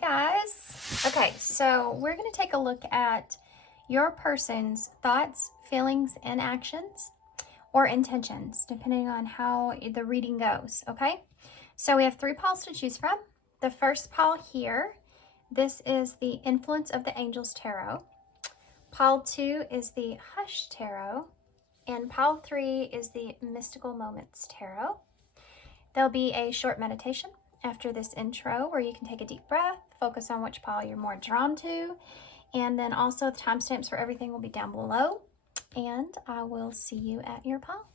guys. Okay, so we're going to take a look at your person's thoughts, feelings, and actions, or intentions, depending on how the reading goes, okay? So we have 3 piles to choose from. The first pile here, this is the Influence of the Angels Tarot. Pile 2 is the Hush Tarot. And pile 3 is the Mystical Moments Tarot. There'll be a short meditation after this intro where you can take a deep breath, focus on which pile you're more drawn to, and then also the timestamps for everything will be down below. And I will see you at your pile.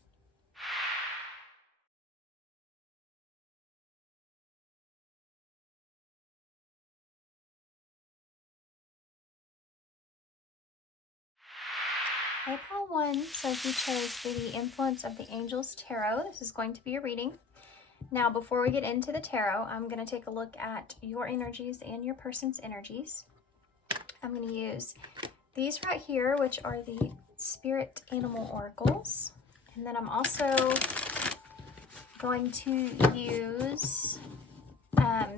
Okay, pile 1 says you chose the Influence of the Angels Tarot. This is going to be a reading. Now, before we get into the tarot, I'm going to take a look at your energies and your person's energies. I'm going to use these right here, which are the Spirit Animal Oracles. And then I'm also going to use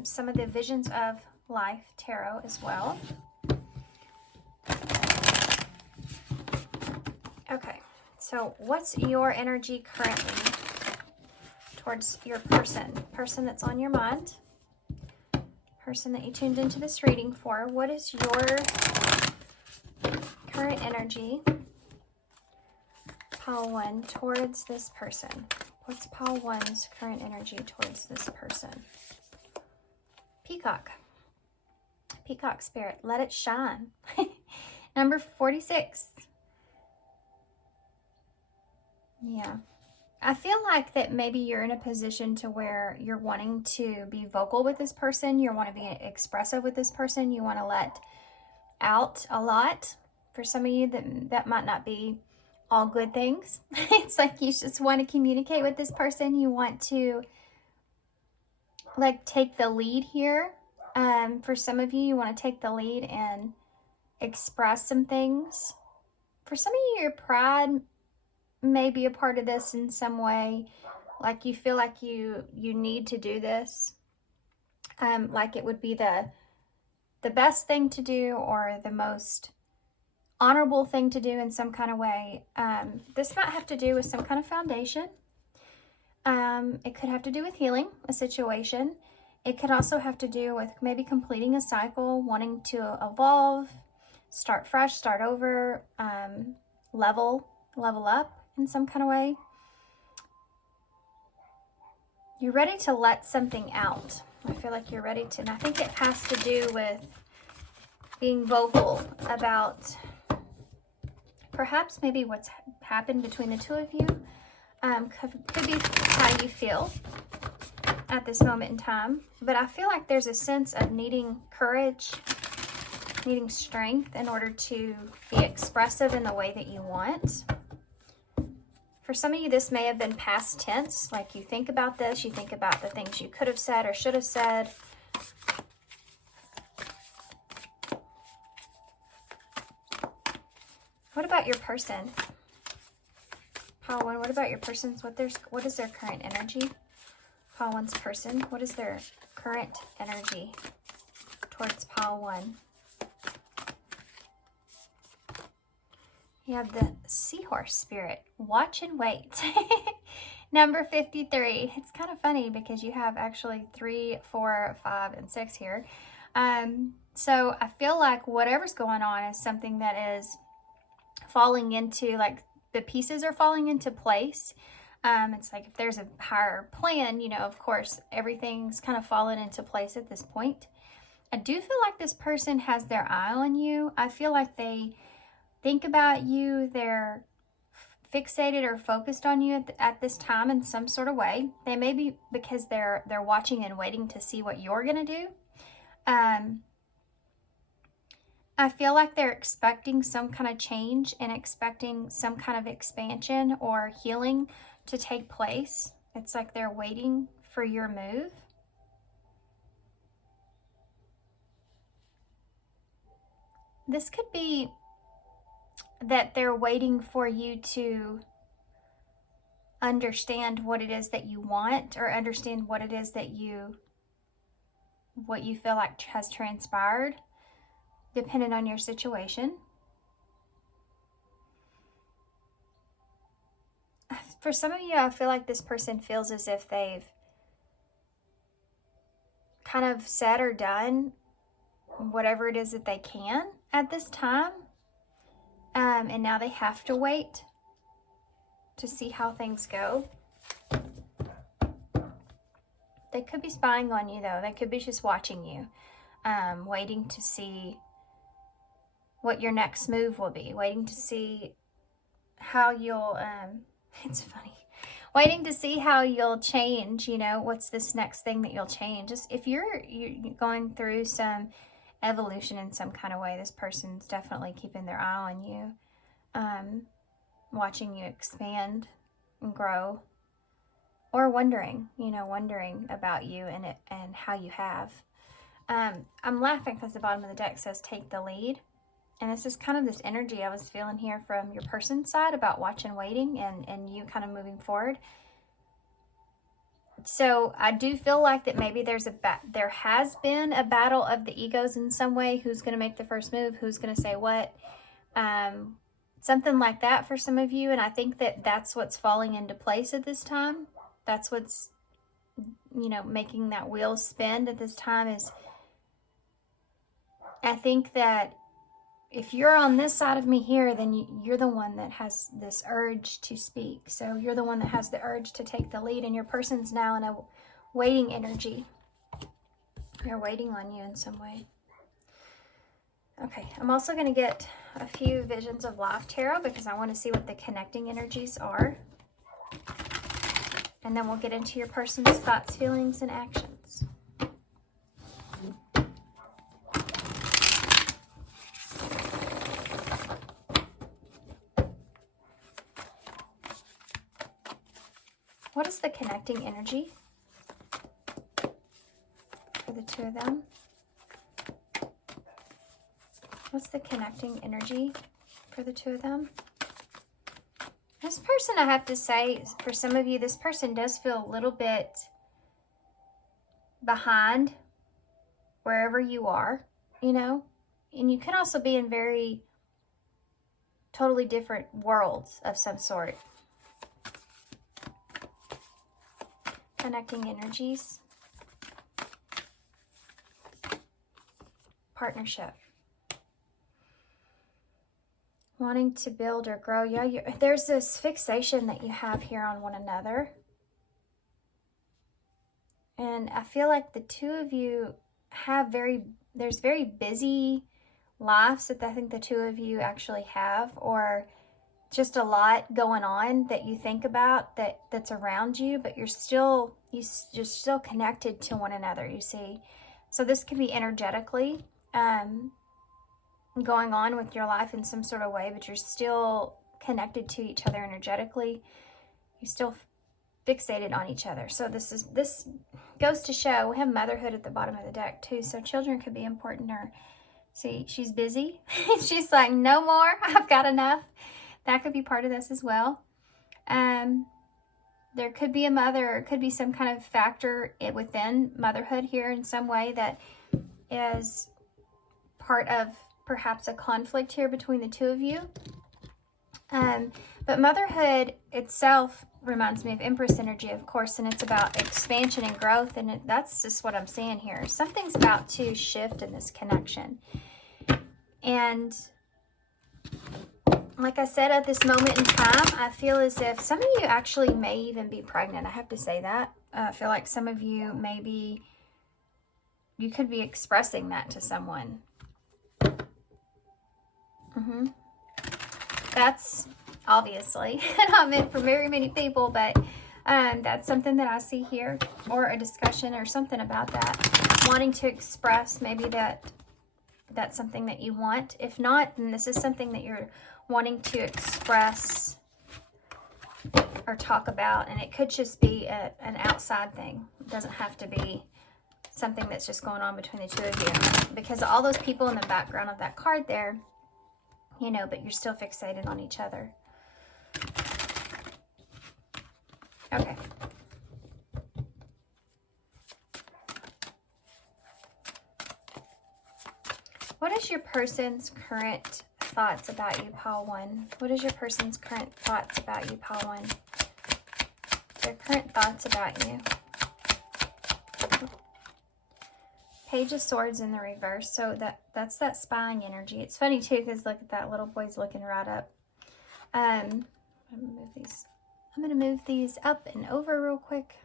some of the Visions of Life Tarot as well. Okay, so what's your energy currently towards your person that's on your mind, person that you tuned into this reading for? What is your current energy, pile 1, towards this person? What's pile 1's current energy towards this person? Peacock. Peacock spirit, let it shine. Number 46. Yeah. I feel like that maybe you're in a position to where you're wanting to be vocal with this person. You want to be expressive with this person. You want to let out a lot. For some of you, that might not be all good things. It's like you just want to communicate with this person. You want to like take the lead here. For some of you, you want to take the lead and express some things. For some of you, your pride may be a part of this in some way. Like you feel like you need to do this. Like it would be the best thing to do or the most honorable thing to do in some kind of way. This might have to do with some kind of foundation. It could have to do with healing a situation. It could also have to do with maybe completing a cycle, wanting to evolve, start fresh, start over, level up in some kind of way. You're ready to let something out. I feel like you're ready to, and I think it has to do with being vocal about perhaps maybe what's happened between the two of you. Could be how you feel at this moment in time. But I feel like there's a sense of needing courage, needing strength in order to be expressive in the way that you want. For some of you, this may have been past tense. Like you think about this, you think about the things you could have said or should have said. What about your person? Pile 1, what about your person's, what is their current energy? Pile 1's person, what is their current energy towards pile 1? You have the Seahorse spirit, watch and wait. Number 53. It's kind of funny because you have actually 3, 4, 5, and 6 here. So I feel like whatever's going on is something that is falling into, like the pieces are falling into place. It's like if there's a higher plan, you know, of course, everything's kind of fallen into place at this point. I do feel like this person has their eye on you. I feel like they think about you. They're fixated or focused on you at this time in some sort of way. They may be because they're watching and waiting to see what you're going to do. I feel like they're expecting some kind of change and expecting some kind of expansion or healing to take place. It's like they're waiting for your move. This could be that they're waiting for you to understand what it is that you want or understand what it is that you what you feel like has transpired, depending on your situation. For some of you, I feel like this person feels as if they've kind of said or done whatever it is that they can at this time. And now they have to wait to see how things go. They could be spying on you, though. They could be just watching you, waiting to see what your next move will be, waiting to see how you'll, it's funny, waiting to see how you'll change, you know, what's this next thing that you'll change. Just if you're going through some evolution in some kind of way, this person's definitely keeping their eye on you, watching you expand and grow, or wondering about you and how you have. I'm laughing because the bottom of the deck says take the lead. And this is kind of this energy I was feeling here from your person's side about watching, waiting, and you kind of moving forward. So I do feel like that maybe there has been a battle of the egos in some way. Who's going to make the first move? Who's going to say what? Something like that for some of you. And I think that that's what's falling into place at this time. That's what's, making that wheel spin at this time. Is I think that if you're on this side of me here, then you're the one that has this urge to speak. So you're the one that has the urge to take the lead, and your person's now in a waiting energy. They're waiting on you in some way. Okay, I'm also going to get a few visions of life tarot because I want to see what the connecting energies are. And then we'll get into your person's thoughts, feelings, and actions. What is the connecting energy for the two of them? What's the connecting energy for the two of them? This person, I have to say, for some of you, this person does feel a little bit behind wherever you are, and you can also be in very totally different worlds of some sort. Connecting energies. Partnership. Wanting to build or grow. Yeah, there's this fixation that you have here on one another. And I feel like the two of you have there's very busy lives that I think the two of you actually have, or just a lot going on that you think about that's around you, but you're still connected to one another, you see. So this could be energetically going on with your life in some sort of way, but you're still connected to each other energetically. You're still fixated on each other. So this goes to show we have motherhood at the bottom of the deck too. So children could be important. Or see, she's busy. She's like, no more. I've got enough. That could be part of this as well. There could be a mother, or it could be some kind of factor within motherhood here in some way that is part of perhaps a conflict here between the two of you. But motherhood itself reminds me of Empress energy, of course, and it's about expansion and growth, and that's just what I'm seeing here. Something's about to shift in this connection. And like I said, at this moment in time, I feel as if some of you actually may even be pregnant. I have to say that. I feel like some of you you could be expressing that to someone. That's obviously not meant for very many people, but that's something that I see here, or a discussion or something about that. Wanting to express maybe that's something that you want. If not, then this is something that you're wanting to express or talk about, and it could just be an outside thing. It doesn't have to be something that's just going on between the two of you, because all those people in the background of that card there, but you're still fixated on each other. Okay. is your person's current thoughts about you, Pile 1? What is your person's current thoughts about you, Pile 1? Their current thoughts about you. Page of Swords in the reverse. So that's that spying energy. It's funny too, because look at that, little boy's looking right up. I'm gonna move these up and over real quick.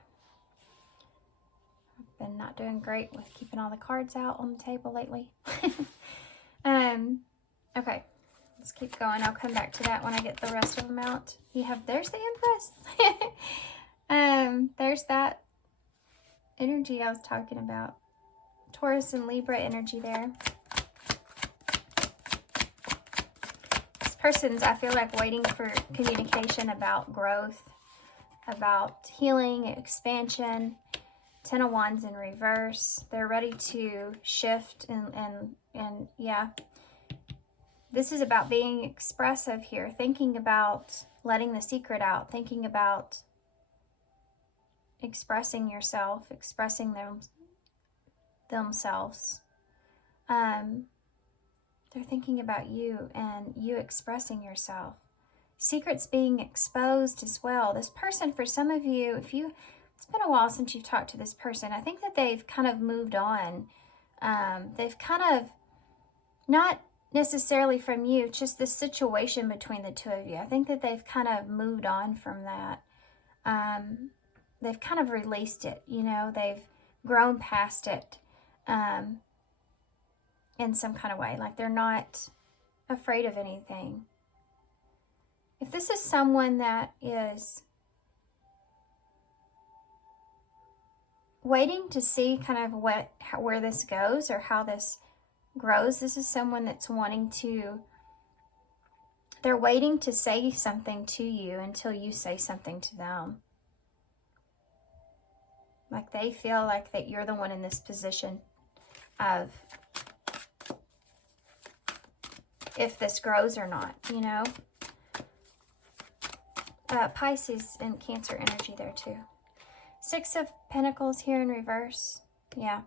I've been not doing great with keeping all the cards out on the table lately. Okay, let's keep going. I'll come back to that when I get the rest of them out. There's the Empress. There's that energy I was talking about. Taurus and Libra energy there. This person's, I feel like, waiting for communication about growth, about healing, expansion. Ten of Wands in reverse. They're ready to shift and yeah. This is about being expressive here, thinking about letting the secret out, thinking about expressing yourself, expressing themselves. They're thinking about you and you expressing yourself. Secrets being exposed as well. This person, for some of you, it's been a while since you've talked to this person. I think that they've kind of moved on. They've kind of, not necessarily from you, just the situation between the two of you. I think that they've kind of moved on from that. They've kind of released it, you know, they've grown past it in some kind of way. Like they're not afraid of anything. If this is someone that is waiting to see kind of where this goes or how this grows, this is someone that's they're waiting to say something to you until you say something to them. Like they feel like that you're the one in this position of if this grows or not, you know. Pisces and Cancer energy there too. Six of Pentacles here in reverse. Yeah.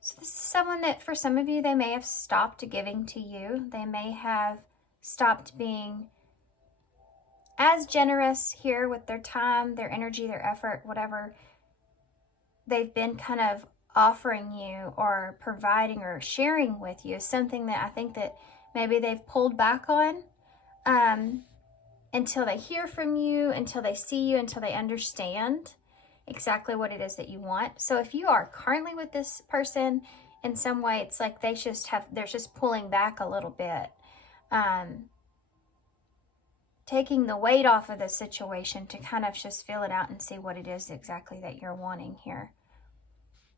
So this is someone that for some of you, they may have stopped giving to you. They may have stopped being as generous here with their time, their energy, their effort, whatever they've been kind of offering you or providing or sharing with you. Is something that I think that maybe they've pulled back on until they hear from you, until they see you, until they understand exactly what it is that you want. So if you are currently with this person in some way, it's like they're just pulling back a little bit, taking the weight off of the situation to kind of just feel it out and see what it is exactly that you're wanting here.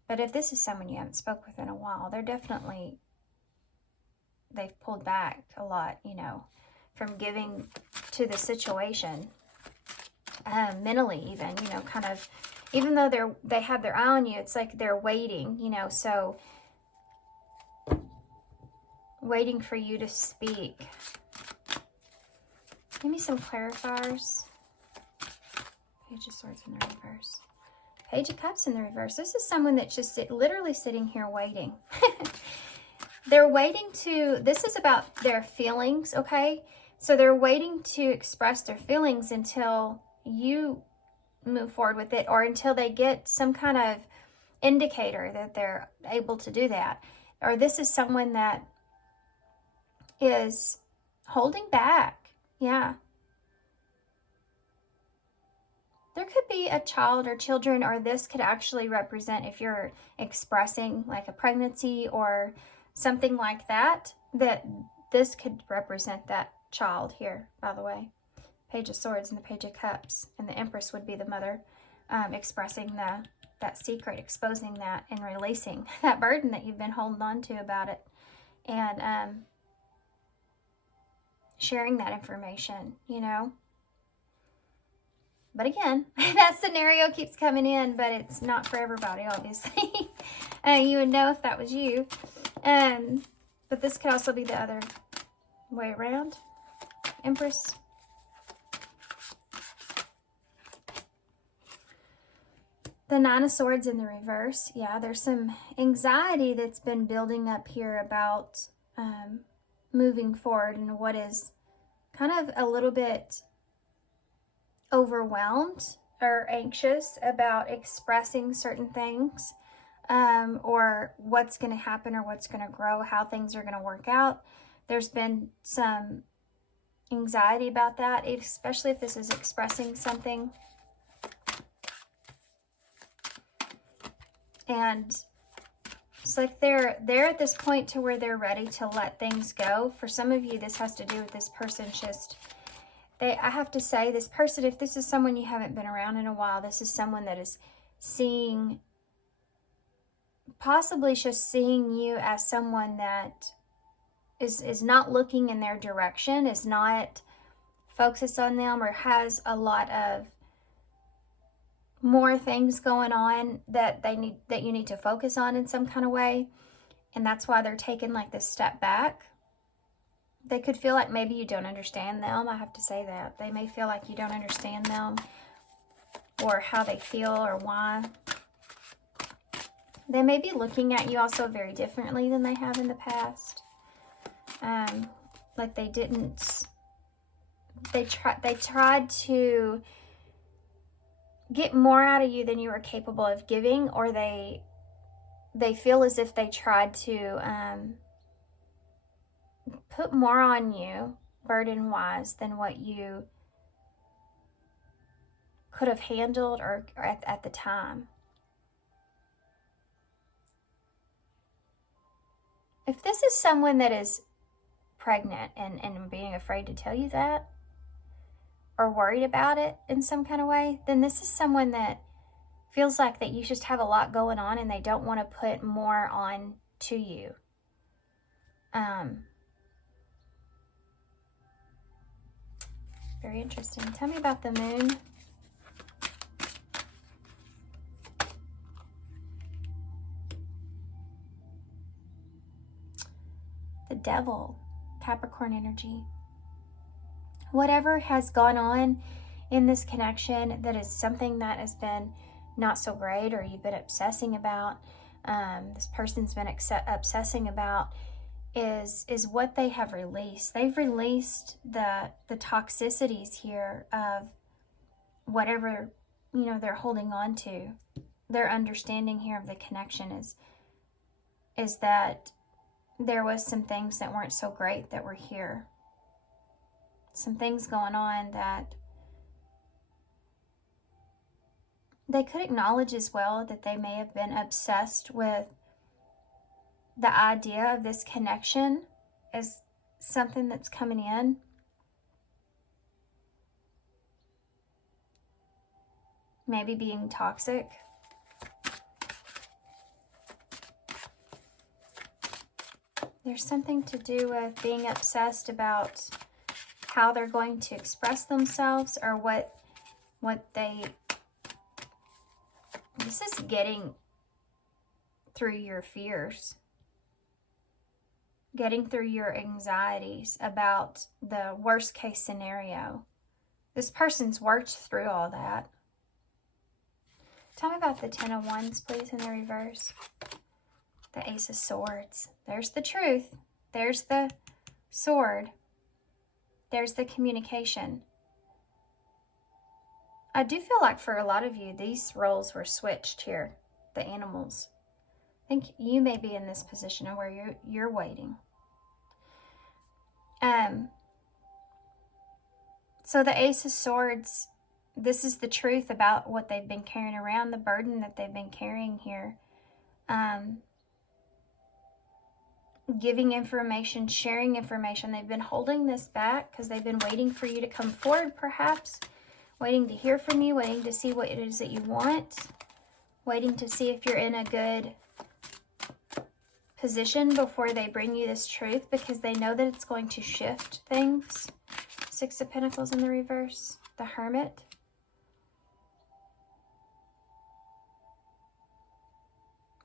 But if this is someone you haven't spoke with in a while, they've pulled back a lot, you know, from giving to the situation, mentally even, you know, kind of, even though they have their eye on you, it's like they're waiting, you know, so waiting for you to speak. Give me some clarifiers. Page of Swords in the reverse. Page of Cups in the reverse. This is someone that's just literally sitting here waiting. They're waiting this is about their feelings, okay? So they're waiting to express their feelings until you move forward with it, or until they get some kind of indicator that they're able to do that. Or this is someone that is holding back. Yeah. There could be a child or children, or this could actually represent, if you're expressing like a pregnancy or something like that, that this could represent that child here, by the way. Page of Swords and the Page of Cups, and the Empress would be the mother, expressing that secret, exposing that, and releasing that burden that you've been holding on to about it, and sharing that information, you know. But again, that scenario keeps coming in, but it's not for everybody, obviously. You would know if that was you. But this could also be the other way around. Empress. The Nine of Swords in the reverse. Yeah, there's some anxiety that's been building up here about moving forward, and what is kind of a little bit overwhelmed or anxious about expressing certain things, or what's going to happen or what's going to grow, how things are going to work out. There's been some anxiety about that, especially if this is expressing something. And it's like they're at this point to where they're ready to let things go. For some of you, this has to do with this person just, I have to say, this person, if this is someone you haven't been around in a while, this is someone that is seeing, possibly just seeing you as someone that is not looking in their direction, is not focused on them, or has a lot of more things going on that you need to focus on in some kind of way. And that's why they're taking like this step back. They could feel like maybe you don't understand them. I have to say that. They may feel like you don't understand them, or how they feel, or why. They may be looking at you also very differently than they have in the past. Like they tried to get more out of you than you were capable of giving, or they feel as if they tried to put more on you burden-wise than what you could have handled or at the time. If this is someone that is pregnant and being afraid to tell you that, or worried about it in some kind of way, then this is someone that feels like that you just have a lot going on and they don't want to put more on to you. Very interesting. Tell me about the moon. The devil, Capricorn energy. Whatever has gone on in this connection that is something that has been not so great, or you've been obsessing about, this person's been obsessing about, is what they have released. They've released the toxicities here of whatever, they're holding on to. Their understanding here of the connection is that there was some things that weren't so great that were here. Some things going on that they could acknowledge as well, that they may have been obsessed with the idea of this connection as something that's coming in. Maybe being toxic. There's something to do with being obsessed about how they're going to express themselves, or what this is getting through your fears, getting through your anxieties about the worst case scenario. This person's worked through all that. Tell me about the Ten of Wands, please, in the reverse. The Ace of Swords. There's the truth. There's the sword. There's the communication. I do feel like for a lot of you, these roles were switched here, the animals. I think you may be in this position where you're waiting. So the Ace of Swords, this is the truth about what they've been carrying around, the burden that they've been carrying here. Giving information, sharing information. They've been holding this back because they've been waiting for you to come forward, perhaps. Waiting to hear from you, waiting to see what it is that you want. Waiting to see if you're in a good position before they bring you this truth, because they know that it's going to shift things. Six of Pentacles in the reverse. The Hermit.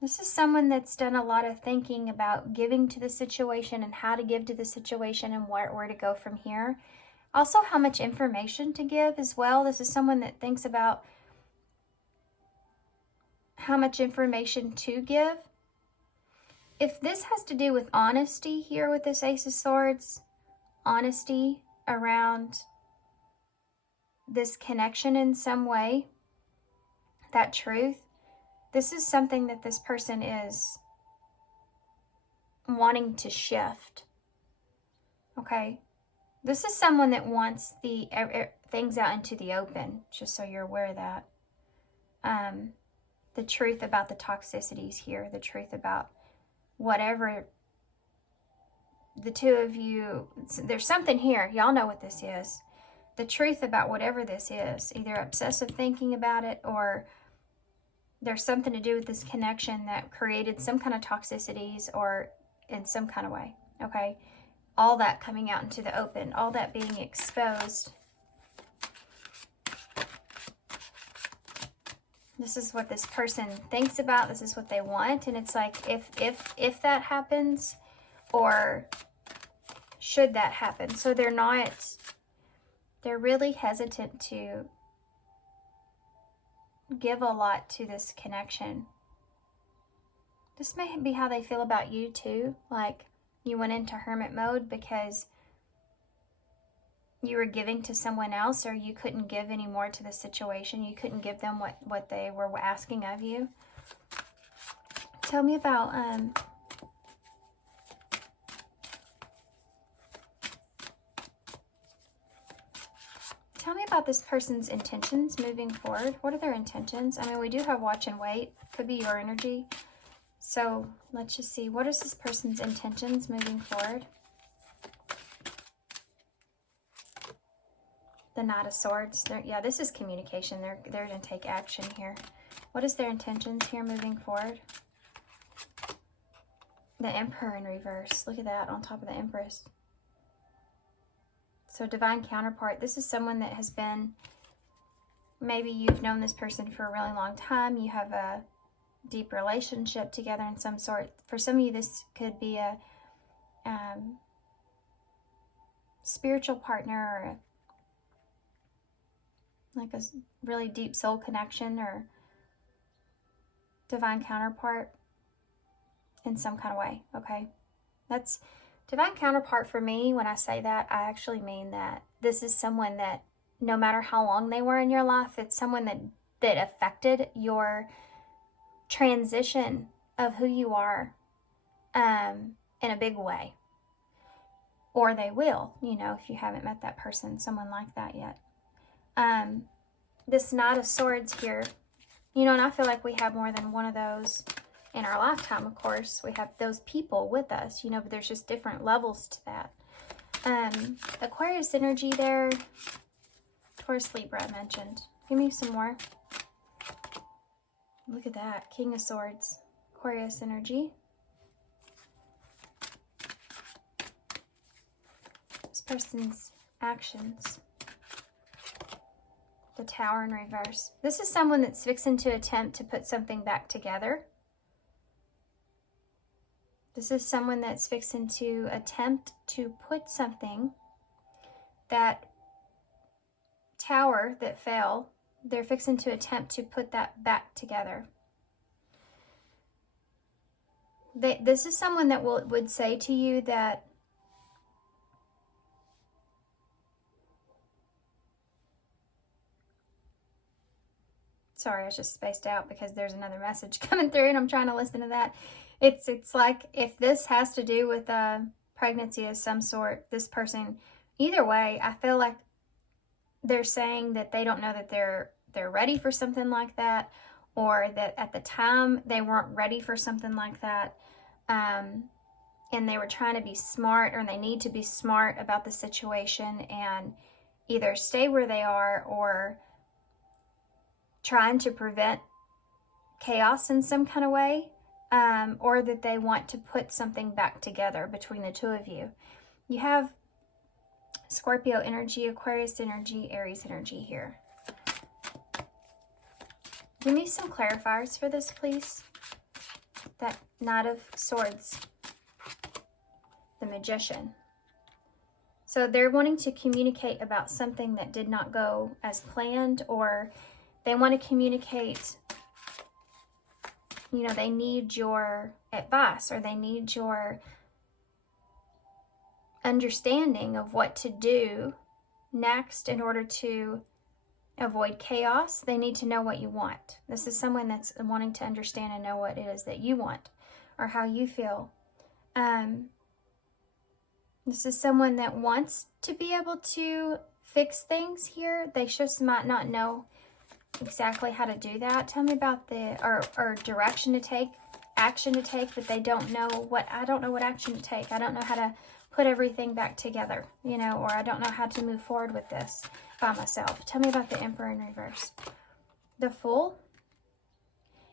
This is someone that's done a lot of thinking about giving to the situation and how to give to the situation and where to go from here. Also, how much information to give as well. This is someone that thinks about how much information to give. if this has to do with honesty here with this Ace of Swords, honesty around this connection in some way, that truth, this is something that this person is wanting to shift. Okay? This is someone that wants the things out into the open, just so you're aware of that. The truth about the toxicities here, the truth about whatever the two of you, there's something here. Y'all know what this is. The truth about whatever this is, either obsessive thinking about it or there's something to do with this connection that created some kind of toxicities or in some kind of way, okay? All that coming out into the open, all that being exposed. This is what this person thinks about. This is what they want. And it's like, if that happens, or should that happen? So they're really hesitant to give a lot to this connection. This may be how they feel about you too. Like you went into hermit mode because you were giving to someone else, or you couldn't give any more to the situation. You couldn't give them what they were asking of you. Tell me about this person's intentions moving forward. What are their intentions? I mean, we do have watch and wait. Could be your energy. So let's just see. What is this person's intentions moving forward? The Knight of Swords. Yeah, this is communication. They're going to take action here. What is their intentions here moving forward? The Emperor in reverse. Look at that on top of the Empress. So divine counterpart. This is someone that has been, maybe you've known this person for a really long time. You have a deep relationship together in some sort. For some of you, this could be a spiritual partner, or like a really deep soul connection, or divine counterpart in some kind of way, okay? That's divine counterpart for me. When I say that, I actually mean that this is someone that no matter how long they were in your life, it's someone that affected your transition of who you are in a big way. Or they will, you know, if you haven't met that person, someone like that yet. This Knight of Swords here, you know, and I feel like we have more than one of those in our lifetime, of course. We have those people with us, you know, but there's just different levels to that. Aquarius energy there. Taurus, Libra I mentioned. Give me some more. Look at that. King of Swords. Aquarius energy. This person's actions. The Tower in reverse. This is someone that's fixing to attempt to put something back together. This is someone that's fixing to attempt to put something, that tower that fell, they're fixing to attempt to put that back together. This is someone that would say to you that sorry, I was just spaced out because there's another message coming through and I'm trying to listen to that. It's like, if this has to do with a pregnancy of some sort, this person, either way, I feel like they're saying that they don't know that they're ready for something like that, or that at the time they weren't ready for something like that. And they were trying to be smart, or they need to be smart about the situation and either stay where they are or trying to prevent chaos in some kind of way, or that they want to put something back together between the two of you. You have Scorpio energy, Aquarius energy, Aries energy here. Give me some clarifiers for this, please. That Knight of Swords, the Magician. So they're wanting to communicate about something that did not go as planned, or they want to communicate you know, they need your advice, or they need your understanding of what to do next in order to avoid chaos. They need to know what you want. This is someone that's wanting to understand and know what it is that you want or how you feel. This is someone that wants to be able to fix things here. They just might not know exactly how to do that. Tell me about the, or direction to take, action to take, but they don't know what, I don't know what action to take. I don't know how to put everything back together, you know, or I don't know how to move forward with this by myself. Tell me about the Emperor in reverse. The Fool.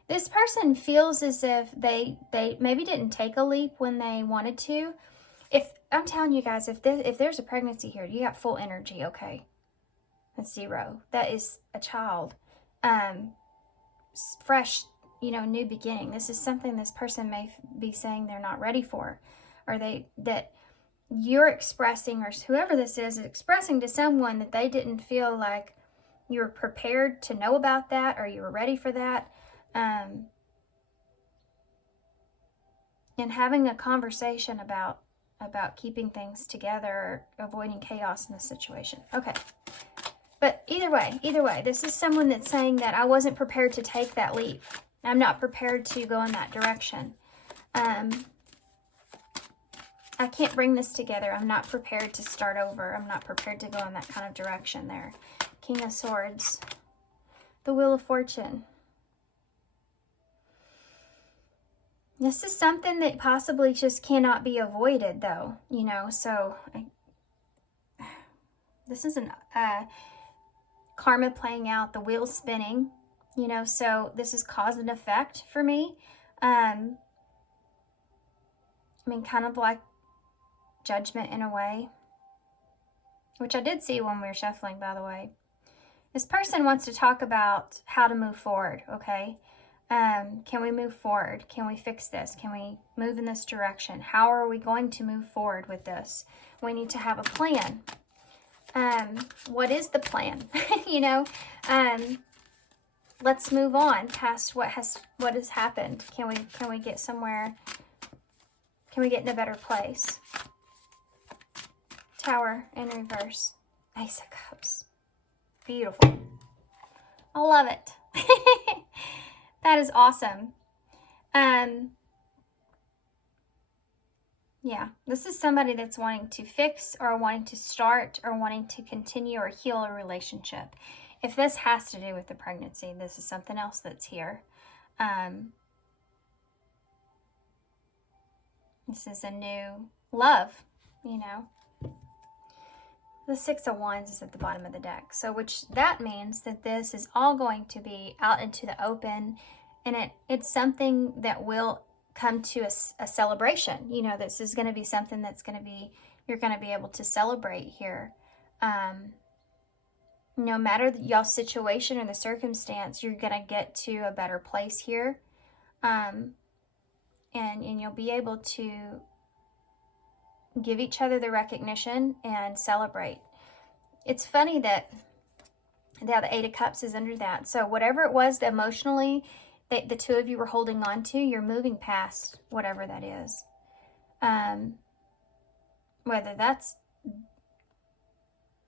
This person feels as if they maybe didn't take a leap when they wanted to. If I'm telling you guys, if there's a pregnancy here, you got full energy, okay? That's 0. That is a child. Fresh, you know, new beginning. This is something this person may be saying they're not ready for, or that you're expressing, or whoever this is expressing to someone that they didn't feel like you were prepared to know about that, or you were ready for that. And having a conversation about keeping things together, or avoiding chaos in this situation. Okay. But either way, this is someone that's saying that I wasn't prepared to take that leap. I'm not prepared to go in that direction. I can't bring this together. I'm not prepared to start over. I'm not prepared to go in that kind of direction there. King of Swords. The Wheel of Fortune. This is something that possibly just cannot be avoided, though, you know, so this is an karma playing out, the wheel spinning, you know, so this is cause and effect for me. I mean, kind of like Judgment in a way, which I did see when we were shuffling, by the way. This person wants to talk about how to move forward, okay? Can we move forward? Can we fix this? Can we move in this direction? How are we going to move forward with this? We need to have a plan. What is the plan? You know, let's move on past what has happened. Can we get somewhere? Can we get in a better place? Tower in reverse. Ace of Cups. Beautiful. I love it. That is awesome. Yeah, this is somebody that's wanting to fix, or wanting to start, or wanting to continue or heal a relationship. If this has to do with the pregnancy, this is something else that's here. This is a new love, you know. The Six of Wands is at the bottom of the deck. So which that means that this is all going to be out into the open, and it's something that will come to a celebration. You know, this is going to be something that's going to be, you're going to be able to celebrate here. No matter y'all's situation or the circumstance, you're going to get to a better place here. And you'll be able to give each other the recognition and celebrate. It's funny that the Eight of Cups is under that. So whatever it was that emotionally that the two of you were holding on to, you're moving past whatever that is. Whether that's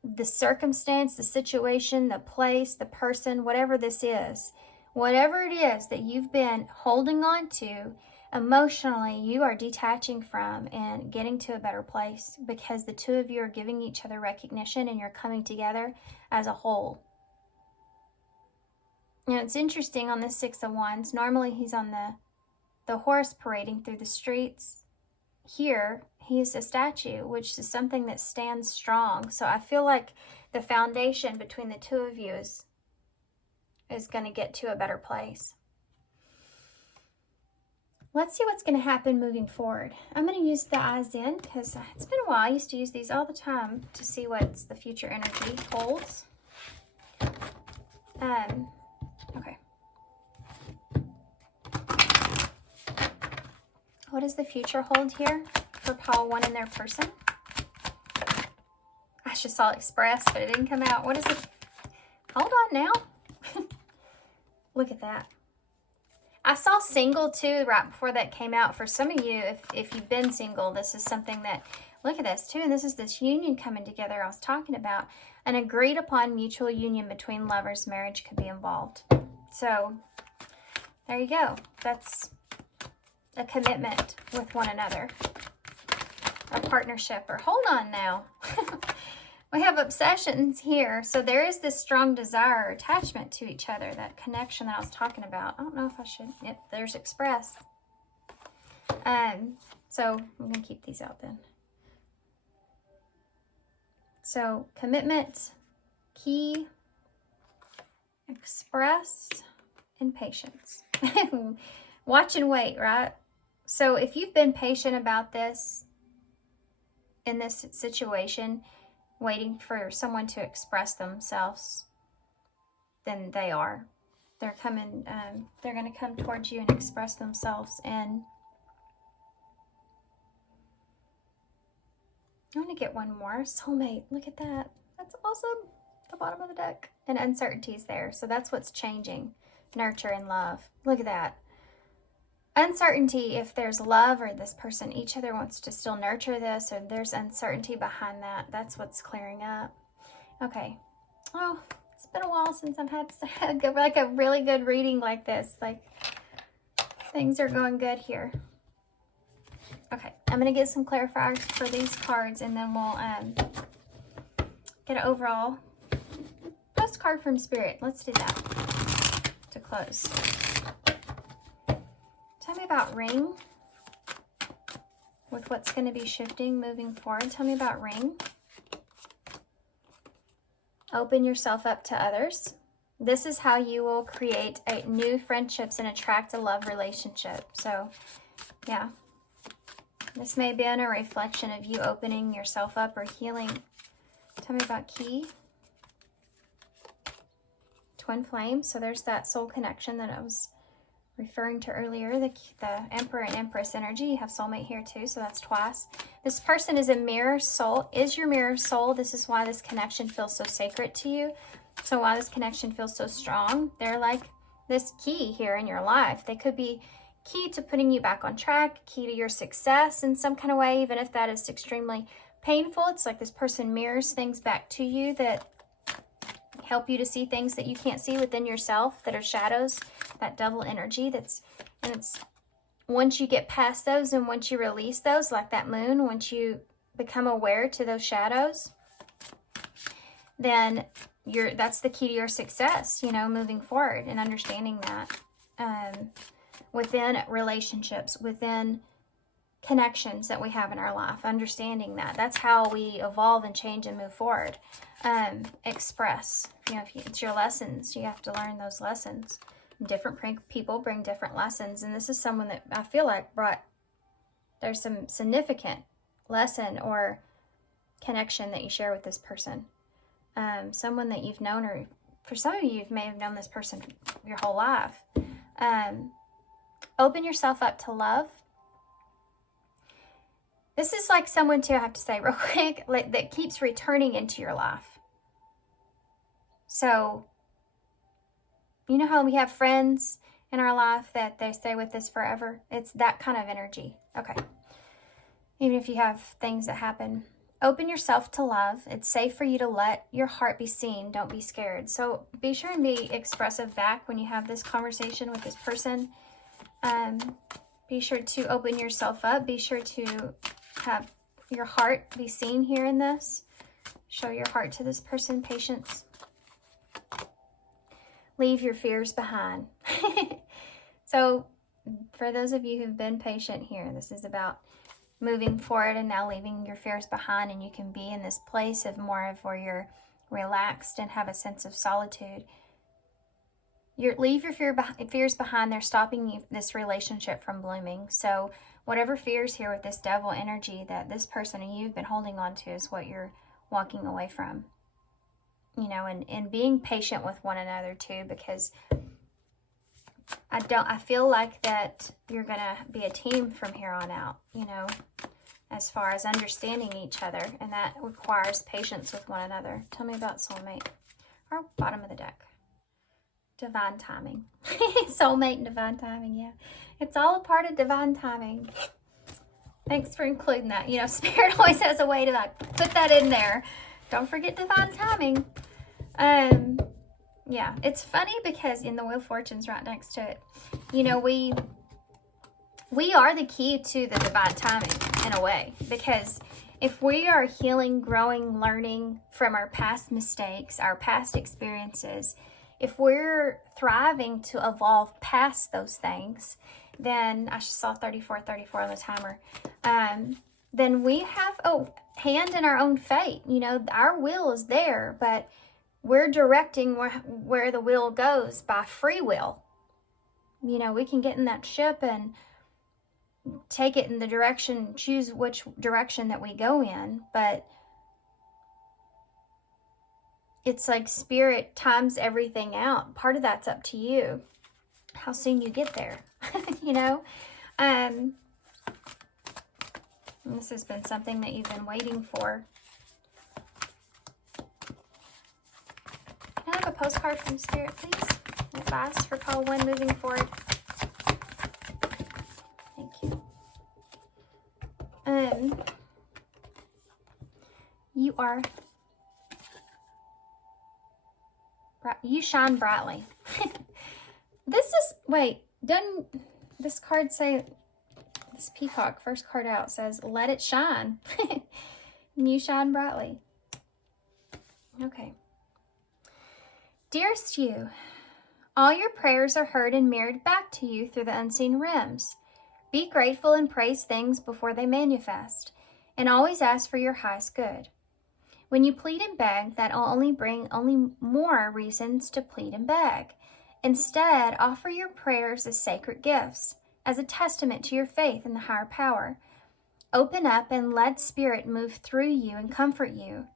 the circumstance, the situation, the place, the person, whatever this is, whatever it is that you've been holding on to, emotionally, you are detaching from and getting to a better place, because the two of you are giving each other recognition and you're coming together as a whole. You know, it's interesting on the Six of Wands. Normally he's on the horse parading through the streets. Here, he's a statue, which is something that stands strong. So I feel like the foundation between the two of you is going to get to a better place. Let's see what's going to happen moving forward. I'm going to use the Eyes In, because it's been a while. I used to use these all the time to see what the future energy holds. Okay. What does the future hold here for Pile 1 and their person? I just saw Express, but it didn't come out. What is it? Hold on now. Look at that. I saw single too right before that came out. For some of you, if you've been single, this is something that, look at this too, and this is this union coming together I was talking about. An agreed upon mutual union between lovers, marriage could be involved. So there you go. That's a commitment with one another, a partnership, or hold on now. We have obsessions here. So there is this strong desire or attachment to each other, that connection that I was talking about. I don't know if I should, yep, there's express. So I'm gonna keep these out then. So commitment, key, express, and patience. Watch and wait, right? So if you've been patient about this, in this situation, waiting for someone to express themselves, then they are. They're coming, they're going to come towards you and express themselves. And I'm going to get one more. Soulmate, look at that. That's awesome. The bottom of the deck. And uncertainties there. So that's what's changing. Nurture and love. Look at that. Uncertainty, if there's love or this person, each other wants to still nurture this, or there's uncertainty behind that. That's what's clearing up. Okay. Oh, it's been a while since I've had like a really good reading like this. Like, things are going good here. Okay, I'm going to get some clarifiers for these cards, and then we'll get an overall postcard from Spirit. Let's do that to close. Tell me about ring, with what's going to be shifting moving forward. Tell me about ring. Open yourself up to others. This is how you will create new friendships and attract a love relationship. So, yeah. This may be a reflection of you opening yourself up or healing. Tell me about key. Twin flame. So there's that soul connection that I was referring to earlier, the Emperor and Empress energy. You have soulmate here too, so that's twice. This person is a mirror soul, is your mirror soul. This is why this connection feels so sacred to you. So why this connection feels so strong. They're like this key here in your life. They could be key to putting you back on track, key to your success in some kind of way, even if that is extremely painful. It's like this person mirrors things back to you that help you to see things that you can't see within yourself, that are shadows, that double energy. And it's once you get past those and once you release those, like that moon, once you become aware to those shadows, then that's the key to your success, you know, moving forward and understanding that within relationships, within connections that we have in our life, understanding that. That's how we evolve and change and move forward. Express, you know, if it's your lessons, you have to learn those lessons. Different people bring different lessons, and this is someone that I feel like there's some significant lesson or connection that you share with this person. Someone that you've known, or for some of you may have known this person your whole life. Open yourself up to love. This is like someone, too, I have to say real quick, that keeps returning into your life. So, you know how we have friends in our life that they stay with us forever? It's that kind of energy. Okay. Even if you have things that happen. Open yourself to love. It's safe for you to let your heart be seen. Don't be scared. So be sure and be expressive back when you have this conversation with this person. Be sure to open yourself up. Be sure to have your heart be seen here in this. Show your heart to this person. Patience. Leave your fears behind. So for those of you who've been patient here, this is about moving forward and now leaving your fears behind, and you can be in this place of more of where you're relaxed and have a sense of solitude. Leave your fears behind. They're stopping this relationship from blooming. So whatever fears here with this devil energy that this person and you've been holding on to is what you're walking away from. You know, and being patient with one another too, because I feel like that you're going to be a team from here on out, you know, as far as understanding each other, and that requires patience with one another. Tell me about soulmate, or bottom of the deck. Divine timing. Soulmate and divine timing, yeah. It's all a part of divine timing. Thanks for including that. You know, Spirit always has a way to like put that in there. Don't forget divine timing. Yeah, it's funny because in the Wheel of Fortune's right next to it. You know, we are the key to the divine timing in a way, because if we are healing, growing, learning from our past mistakes, our past experiences, if we're thriving to evolve past those things, then I just saw 34 on the timer. Then we have a hand in our own fate. You know, our will is there, but we're directing where the wheel goes by free will. You know, we can get in that ship and take it in the direction, choose which direction that we go in, but it's like Spirit times everything out. Part of that's up to you, how soon you get there. You know, this has been something that you've been waiting for. Can I have a postcard from Spirit, please? Advice for call 1 moving forward. Thank you. You are, you shine brightly. This is, wait, doesn't this card say, this peacock, first card out, says, let it shine. And you shine brightly. Okay. Dearest you, all your prayers are heard and mirrored back to you through the unseen realms. Be grateful and praise things before they manifest, and always ask for your highest good. When you plead and beg, that will only bring more reasons to plead and beg. Instead, offer your prayers as sacred gifts, as a testament to your faith in the higher power. Open up and let Spirit move through you and comfort you.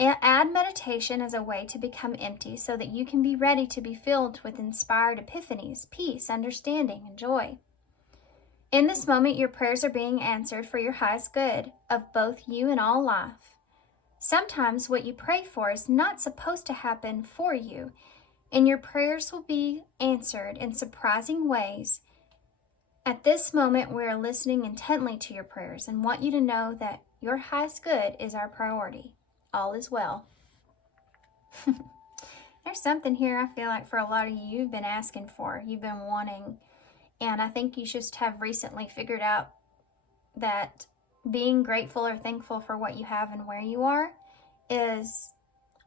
Add meditation as a way to become empty so that you can be ready to be filled with inspired epiphanies, peace, understanding, and joy. In this moment, your prayers are being answered for your highest good of both you and all life. Sometimes what you pray for is not supposed to happen for you, and your prayers will be answered in surprising ways. At this moment, we are listening intently to your prayers and want you to know that your highest good is our priority. All is well. There's something here I feel like for a lot of you, you've been asking for, you've been wanting, and I think you just have recently figured out that being grateful or thankful for what you have and where you are is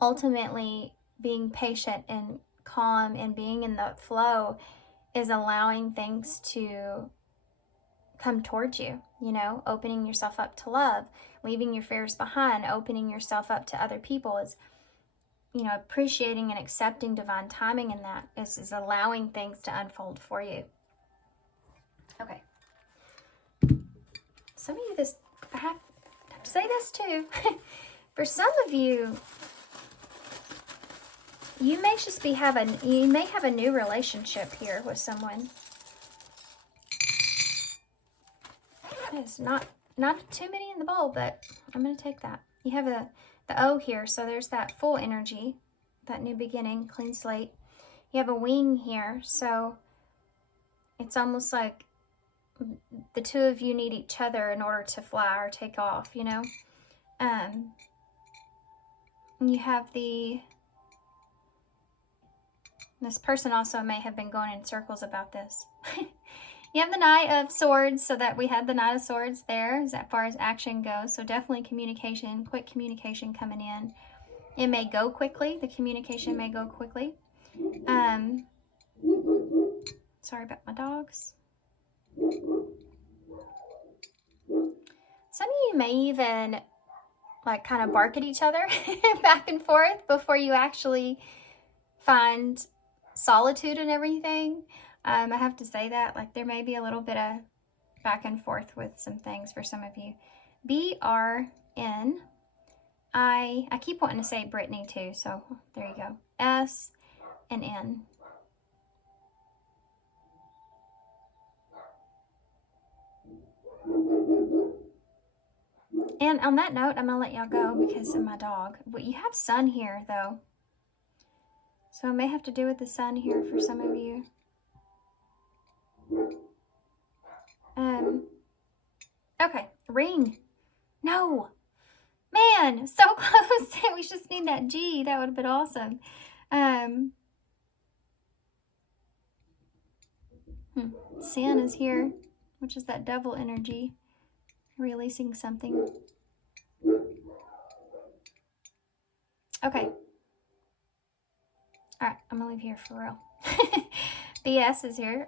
ultimately being patient and calm, and being in the flow is allowing things to come towards you, you know, opening yourself up to love, leaving your fears behind, opening yourself up to other people is, you know, appreciating and accepting divine timing in that is allowing things to unfold for you. Okay. Some of you, I have to say this too. For some of you, you may have a new relationship here with someone. It's not too many in the bowl, but I'm going to take that. You have the O here, so there's that full energy, that new beginning, clean slate. You have a wing here, so it's almost like the two of you need each other in order to fly or take off, you know? You have this person also may have been going in circles about this. You have the Knight of Swords, so that we had the Knight of Swords there as far as action goes. So definitely communication, quick communication coming in. It may go quickly. The communication may go quickly. Sorry about my dogs. Some of you may even like kind of bark at each other back and forth before you actually find solitude and everything. I have to say that, like, there may be a little bit of back and forth with some things for some of you. B-R-N. I keep wanting to say Brittany too, so there you go. S and N. And on that note, I'm going to let y'all go because of my dog. But you have Sun here, though. So I may have to do with the sun here for some of you. Okay, ring. No. Man, so close. We just need that G. That would have been awesome. Sin is here, which is that devil energy. Releasing something. Okay. Alright, I'm gonna leave here for real. BS is here.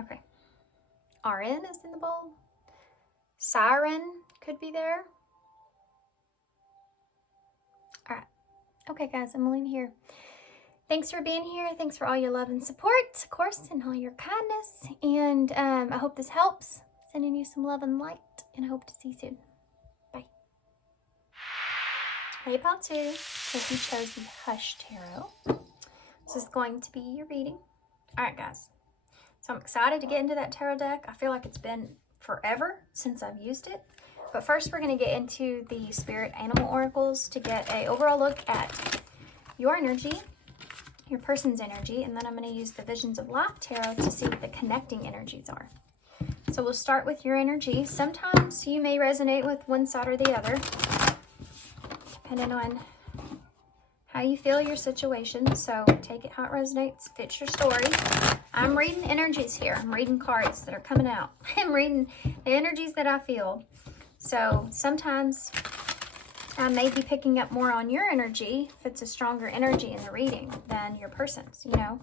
Okay. RN is in the bowl. Siren could be there. Alright. Okay, guys, I'm gonna leave here. Thanks for being here. Thanks for all your love and support, of course, and all your kindness. And I hope this helps. Sending you some love and light, and I hope to see you soon. Bye. Hey, Pile2. Hope you chose the Hush Tarot. This is going to be your reading. All right, guys. So I'm excited to get into that tarot deck. I feel like it's been forever since I've used it. But first, we're going to get into the Spirit Animal Oracles to get an overall look at your energy, your person's energy, and then I'm going to use the Visions of Life Tarot to see what the connecting energies are. So we'll start with your energy. Sometimes you may resonate with one side or the other, depending on how you feel your situation. So take it how it resonates, fits your story. I'm reading energies here. I'm reading cards that are coming out. I'm reading the energies that I feel. So sometimes I may be picking up more on your energy if it's a stronger energy in the reading than your person's, you know.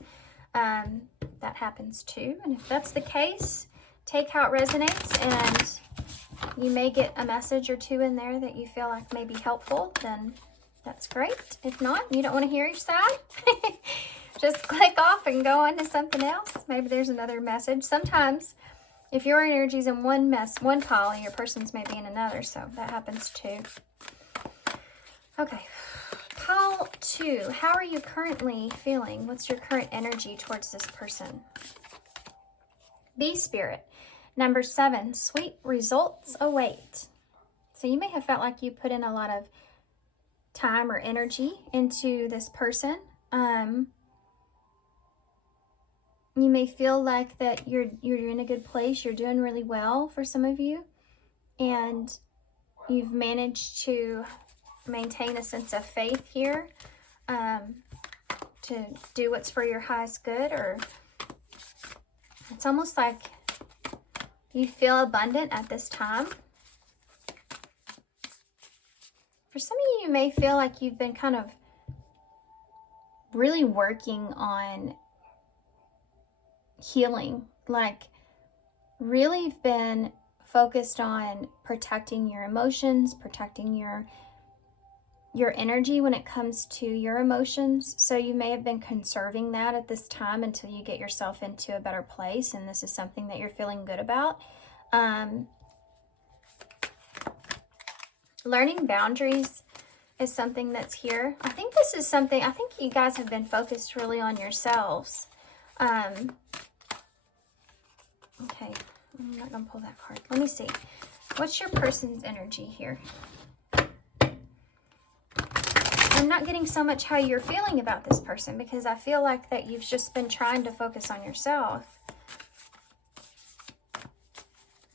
That happens too. And if that's the case, take how it resonates, and you may get a message or two in there that you feel like may be helpful, then that's great. If not, you don't want to hear each side, just click off and go on to something else. Maybe there's another message. Sometimes if your energy's in one pile, your person's may be in another, so that happens too. Okay, Pile 2, how are you currently feeling? What's your current energy towards this person? Be Spirit. Number 7, sweet results await. So you may have felt like you put in a lot of time or energy into this person. You may feel like that you're in a good place. You're doing really well for some of you. And you've managed to maintain a sense of faith here, to do what's for your highest good, or it's almost like you feel abundant at this time. For some of you, you may feel like you've been kind of really working on healing, like really been focused on protecting your emotions, protecting your energy when it comes to your emotions. So you may have been conserving that at this time until you get yourself into a better place, and this is something that you're feeling good about. Learning boundaries is something that's here. I think this is something, I think you guys have been focused really on yourselves. Okay, I'm not going to pull that card. Let me see. What's your person's energy here? I'm not getting so much how you're feeling about this person, because I feel like that you've just been trying to focus on yourself,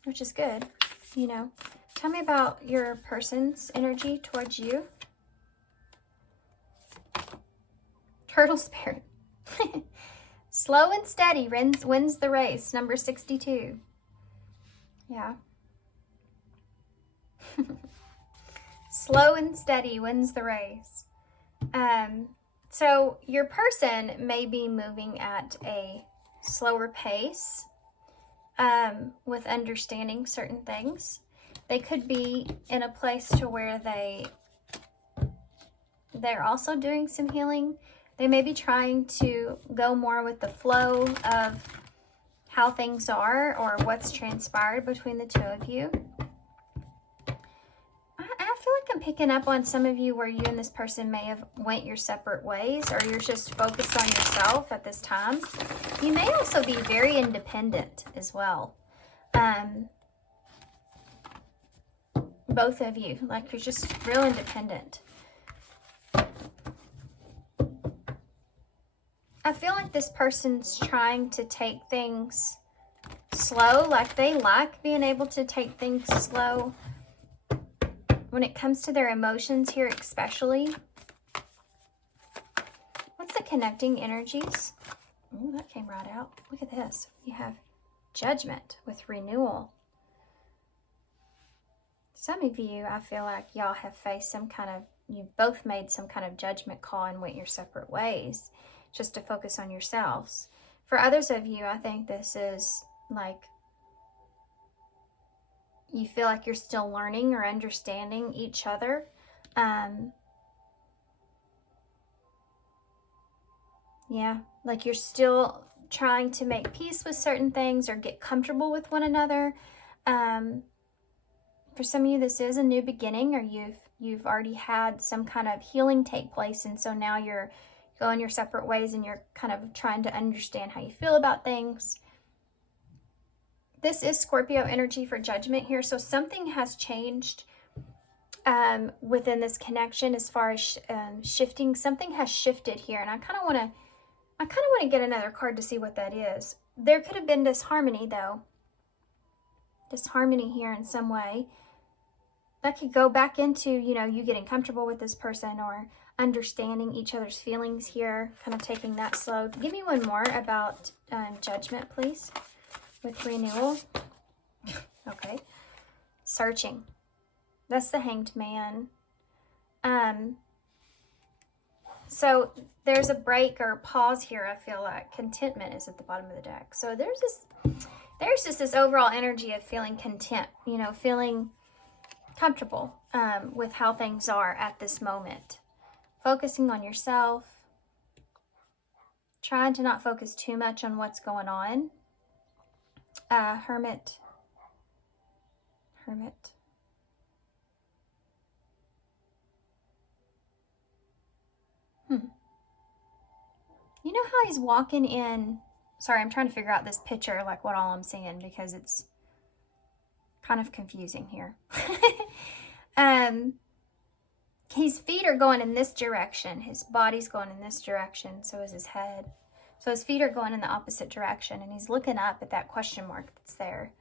which is good, you know. Tell me about your person's energy towards you. Turtle Spirit. Slow and steady wins the race. Number 62. Yeah. Slow and steady wins the race. So your person may be moving at a slower pace, with understanding certain things. They could be in a place to where they're also doing some healing. They may be trying to go more with the flow of how things are or what's transpired between the two of you. I feel like I'm picking up on some of you where you and this person may have went your separate ways, or you're just focused on yourself at this time. You may also be very independent as well. Both of you, like you're just real independent. I feel like this person's trying to take things slow, like they like being able to take things slow when it comes to their emotions here especially. What's the connecting energies? Oh, that came right out. Look at this. You have Judgment with renewal. Some of you, I feel like y'all have faced some kind of, you've both made some kind of judgment call and went your separate ways just to focus on yourselves. For others of you, I think this is like you feel like you're still learning or understanding each other. Yeah, like you're still trying to make peace with certain things or get comfortable with one another. For some of you, this is a new beginning, or you've already had some kind of healing take place, and so now you're going your separate ways and you're kind of trying to understand how you feel about things. This is Scorpio energy for Judgment here, so something has changed within this connection as far as shifting. Something has shifted here, and I kind of want to get another card to see what that is. There could have been disharmony, though. Disharmony here in some way. That could go back into, you know, you getting comfortable with this person or understanding each other's feelings here, kind of taking that slow. Give me one more about Judgment, please, with renewal. Okay. Searching. That's the Hanged Man. So there's a break or pause here, I feel like. Contentment is at the bottom of the deck. So there's just this overall energy of feeling content, you know, feeling comfortable with how things are at this moment. Focusing on yourself. Trying to not focus too much on what's going on. Hermit. You know how he's walking in... Sorry, I'm trying to figure out this picture, like what all I'm seeing, because it's kind of confusing here. His feet are going in this direction. His body's going in this direction. So is his head. So his feet are going in the opposite direction. And he's looking up at that question mark that's there.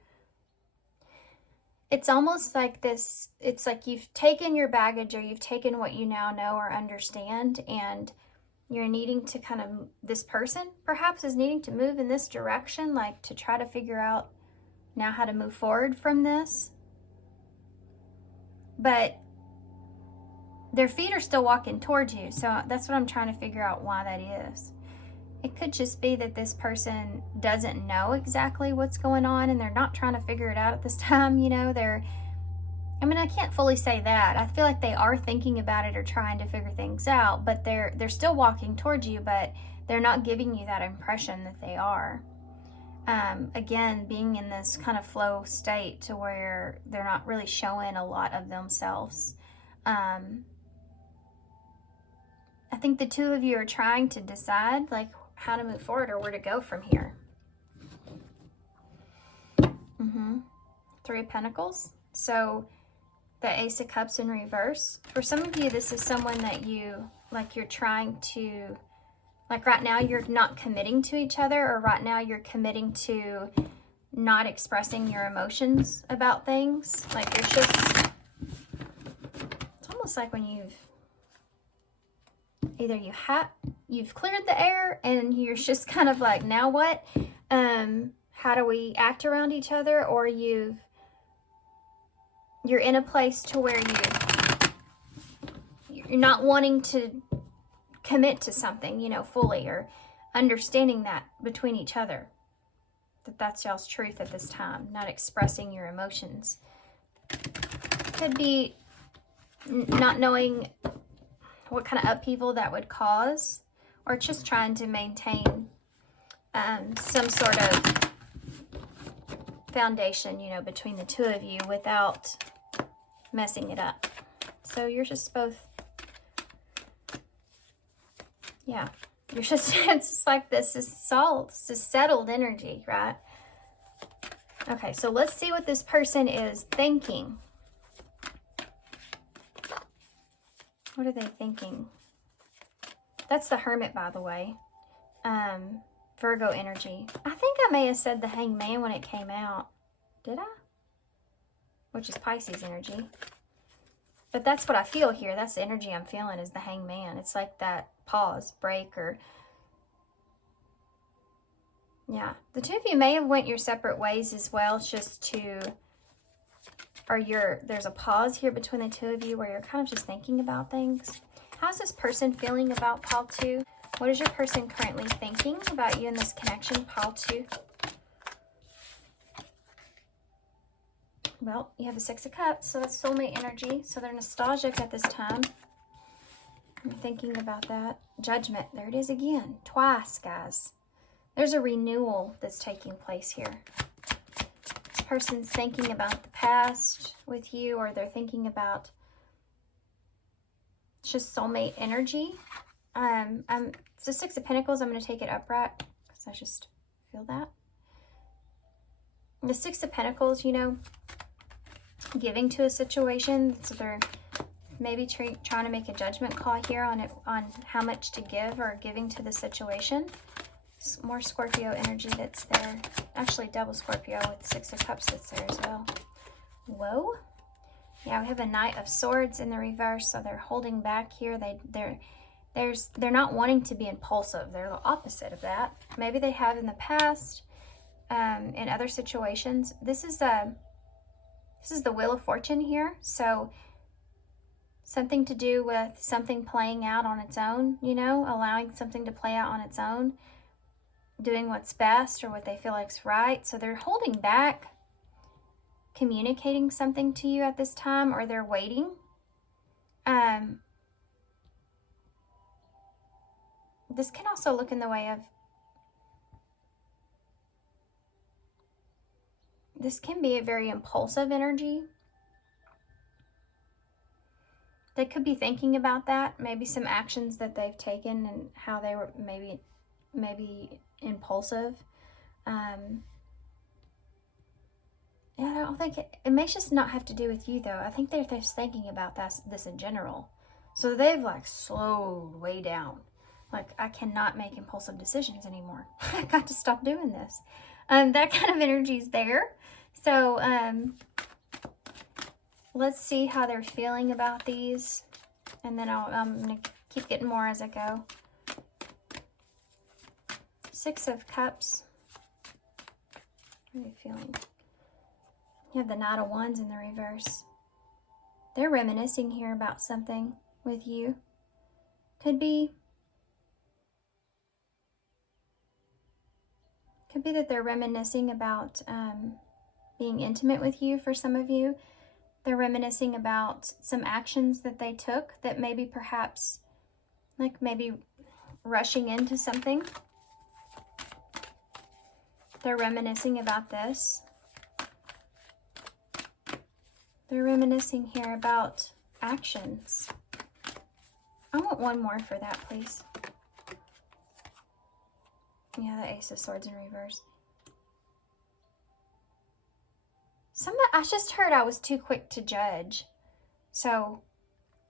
It's almost like this. It's like you've taken your baggage, or you've taken what you now know or understand. And you're needing to kind of, this person perhaps is needing to move in this direction. Like to try to figure out now how to move forward from this. But their feet are still walking towards you. So that's what I'm trying to figure out why that is. It could just be that this person doesn't know exactly what's going on and they're not trying to figure it out at this time. You know, I mean, I can't fully say that. I feel like they are thinking about it or trying to figure things out, but they're still walking towards you, but they're not giving you that impression that they are. Again, being in this kind of flow state to where they're not really showing a lot of themselves. I think the two of you are trying to decide like how to move forward or where to go from here. Three of Pentacles. So the Ace of Cups in reverse. For some of you, this is someone that you're trying to, like right now you're not committing to each other, or right now you're committing to not expressing your emotions about things. Like it's almost like when you've cleared the air and you're just kind of like, now what? How do we act around each other? Or you're in a place to where you're not wanting to commit to something, you know, fully, or understanding that between each other, that's y'all's truth at this time, not expressing your emotions. Could be not knowing what kind of upheaval that would cause, or just trying to maintain some sort of foundation, you know, between the two of you without messing it up. So you're just both, yeah, you're just, it's just like this is settled energy, right? Okay, so let's see what this person is thinking. What are they thinking? That's the Hermit, by the way. Virgo energy. I think I may have said the Hanged Man when it came out. Did I? Which is Pisces energy. But that's what I feel here. That's the energy I'm feeling, is the Hanged Man. It's like that pause, break, or... Yeah. The two of you may have went your separate ways as well. It's just to... Or there's a pause here between the two of you where you're kind of just thinking about things. How's this person feeling about Pile 2? What is your person currently thinking about you in this connection, Pile 2? Well, you have the Six of Cups, so that's soulmate energy. So they're nostalgic at this time. You're thinking about that. Judgment. There it is again. Twice, guys. There's a renewal that's taking place here. This person's thinking about the past with you, or they're thinking about just soulmate energy. It's the Six of Pentacles. I'm going to take it upright because I just feel that. The Six of Pentacles, you know, giving to a situation. So they're maybe trying to make a judgment call here on how much to give or giving to the situation. More Scorpio energy that's there. Actually, double Scorpio with Six of Cups that's there as well. Whoa. Yeah, we have a Knight of Swords in the reverse, so they're holding back here. They're not wanting to be impulsive. They're the opposite of that. Maybe they have in the past, in other situations. This is the Wheel of Fortune here, so something to do with something playing out on its own, you know, allowing something to play out on its own, doing what's best or what they feel like's right. So they're holding back communicating something to you at this time, or they're waiting. This can also look in the way of, this can be a very impulsive energy. They could be thinking about that, maybe some actions that they've taken and how they were maybe impulsive. Yeah, I don't think it may just not have to do with you though. I think they're just thinking about this in general. So they've like slowed way down. Like, I cannot make impulsive decisions anymore. I got to stop doing this. That kind of energy is there. So let's see how they're feeling about these. And then I'm going to keep getting more as I go. Six of Cups. What are they feeling? You have the Knight of Wands in the reverse. They're reminiscing here about something with you. Could be that they're reminiscing about being intimate with you for some of you. They're reminiscing about some actions that they took that maybe perhaps, like maybe rushing into something. They're reminiscing about this. They're reminiscing here about actions. I want one more for that, please. Yeah, the Ace of Swords in reverse. I just heard I was too quick to judge. So,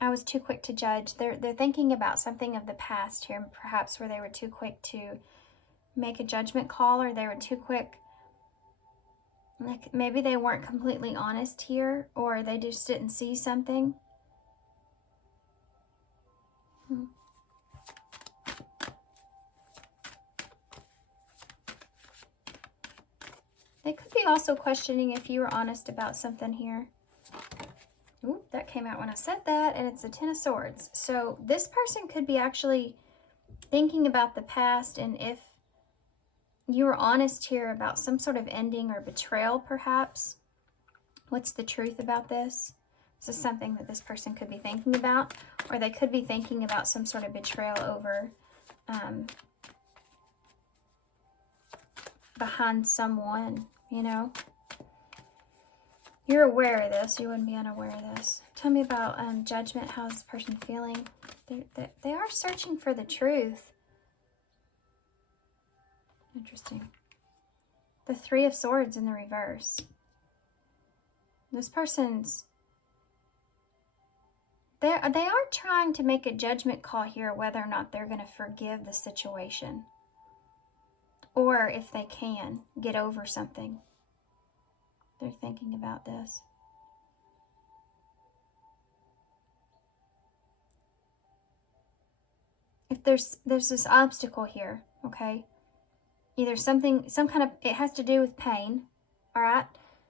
I was too quick to judge. They're thinking about something of the past here, perhaps where they were too quick to make a judgment call, or they were too quick. Like, maybe they weren't completely honest here, or they just didn't see something. They could be also questioning if you were honest about something here. Ooh, that came out when I said that, and it's the Ten of Swords. So this person could be actually thinking about the past, and if you were honest here about some sort of ending or betrayal, perhaps. What's the truth about this? This is something that this person could be thinking about, or they could be thinking about some sort of betrayal over behind someone, you know. You're aware of this. You wouldn't be unaware of this. Tell me about judgment. How's this person feeling? They are searching for the truth. Interesting. The Three of Swords in the reverse. This person's... They are trying to make a judgment call here whether or not they're going to forgive the situation. or if they can get over something. They're thinking about this. If there's this obstacle here, okay? Either some kind of, it has to do with pain, all right?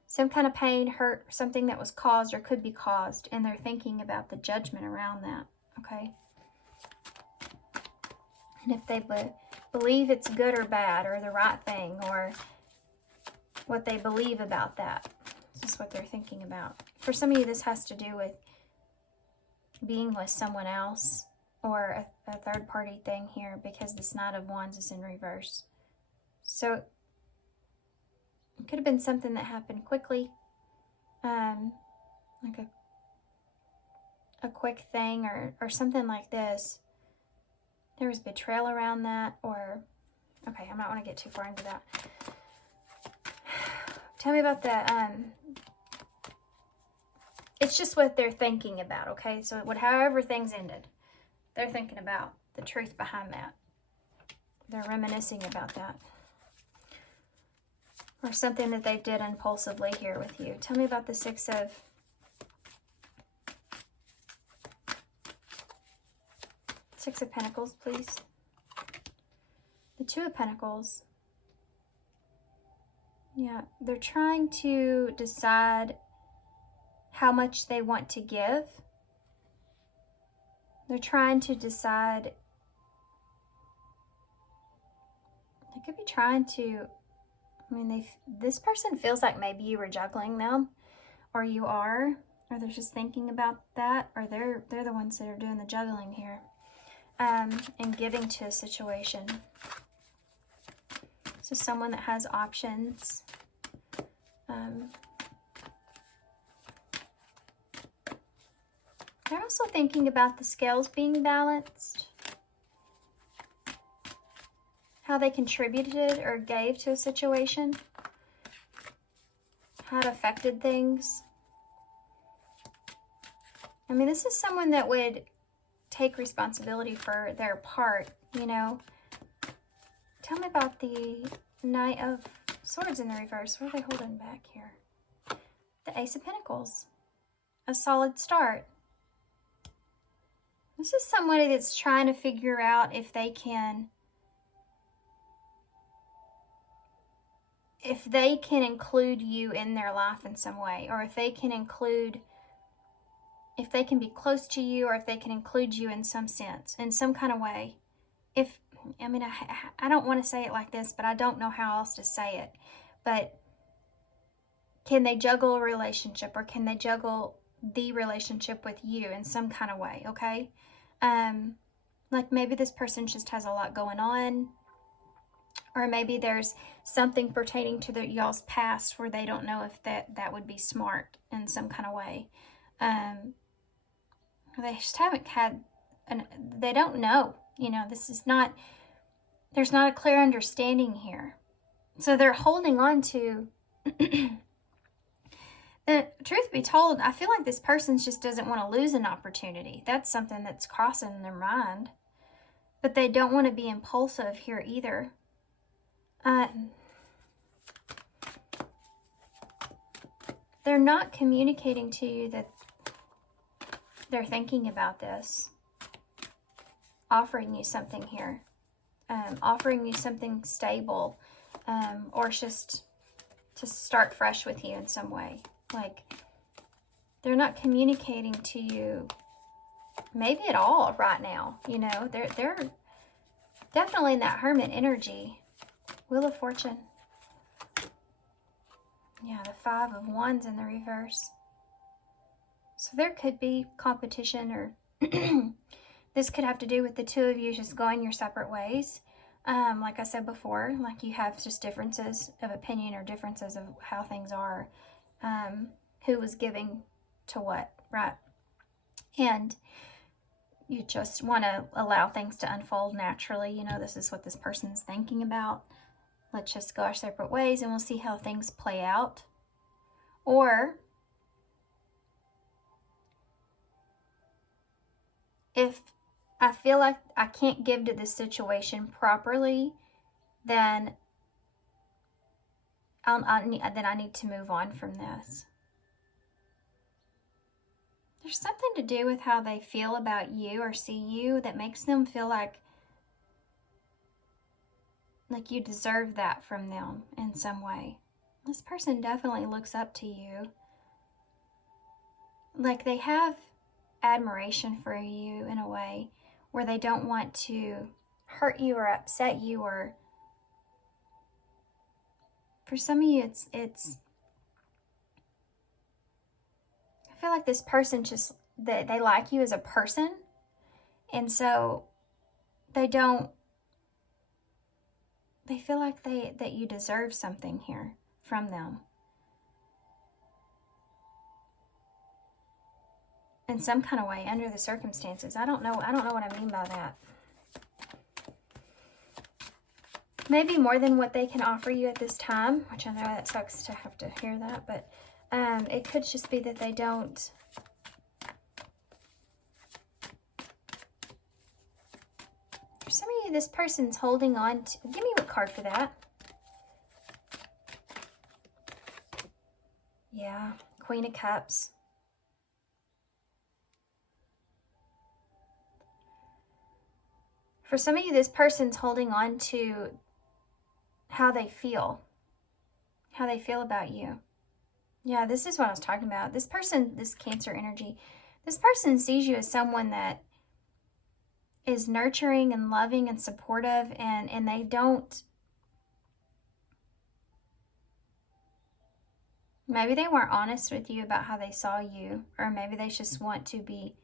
Some kind of pain, hurt, something that was caused or could be caused, and they're thinking about the judgment around that, okay? And if they believe it's good or bad or the right thing or what they believe about that, it's just what they're thinking about. For some of you, this has to do with being with someone else or a third party thing here, because this Knight of Wands is in reverse. So it could have been something that happened quickly, like a quick thing or something like this. There was betrayal around that, or, okay, I'm not want to get too far into that. Tell me about the, it's just what they're thinking about, okay? So however things ended, they're thinking about the truth behind that. They're reminiscing about that. Or something that they did impulsively here with you. Tell me about the Six of Pentacles, please. The Two of Pentacles. Yeah, they're trying to decide how much they want to give. They're trying to decide. They could be trying to, I mean, this person feels like maybe you were juggling them, or you are, or they're just thinking about that, or they're the ones that are doing the juggling here, and giving to a situation. So someone that has options. They're also thinking about the scales being balanced. How they contributed or gave to a situation. How it affected things. I mean, this is someone that would take responsibility for their part, you know. Tell me about the Knight of Swords in the reverse. What are they holding back here? The Ace of Pentacles. A solid start. This is somebody that's trying to figure out if they can include you in their life in some way, or if they can be close to you, or if they can include you in some sense, in some kind of way. I don't want to say it like this, but I don't know how else to say it. But can they juggle a relationship, or can they juggle the relationship with you in some kind of way, okay? Like maybe this person just has a lot going on, or maybe there's something pertaining to y'all's past where they don't know if that would be smart in some kind of way. They just haven't had, they don't know, you know, there's not a clear understanding here. So they're holding on to, truth be told, I feel like this person just doesn't want to lose an opportunity. That's something that's crossing their mind. But they don't want to be impulsive here either. They're not communicating to you that they're thinking about this. Offering you something here. Offering you something stable. Or just to start fresh with you in some way. Like, they're not communicating to you maybe at all right now. You know, they're definitely in that Hermit energy. Wheel of Fortune. Yeah, the Five of Wands in the reverse. So there could be competition, or this could have to do with the two of you just going your separate ways. Like I said before, like you have just differences of opinion or differences of how things are. Who was giving to what, right? And you just want to allow things to unfold naturally. You know, this is what this person's thinking about. Let's just go our separate ways and we'll see how things play out. Or if I feel like I can't give to this situation properly, then then I need to move on from this. There's something to do with how they feel about you or see you that makes them feel like you deserve that from them in some way. This person definitely looks up to you. Like they have admiration for you in a way where they don't want to hurt you or upset you, or for some of you it's I feel like this person just they like you as a person, and so they feel like that you deserve something here from them in some kind of way under the circumstances. I don't know what I mean by that. Maybe more than what they can offer you at this time, which I know that sucks to have to hear that, but it could just be that they don't. For some of you, this person's holding on to, give me a card for that. Yeah, Queen of Cups. For some of you, this person's holding on to how they feel about you. Yeah, this is what I was talking about. This person, this Cancer energy, this person sees you as someone that is nurturing and loving and supportive, and they don't, maybe they weren't honest with you about how they saw you, or maybe they just want to be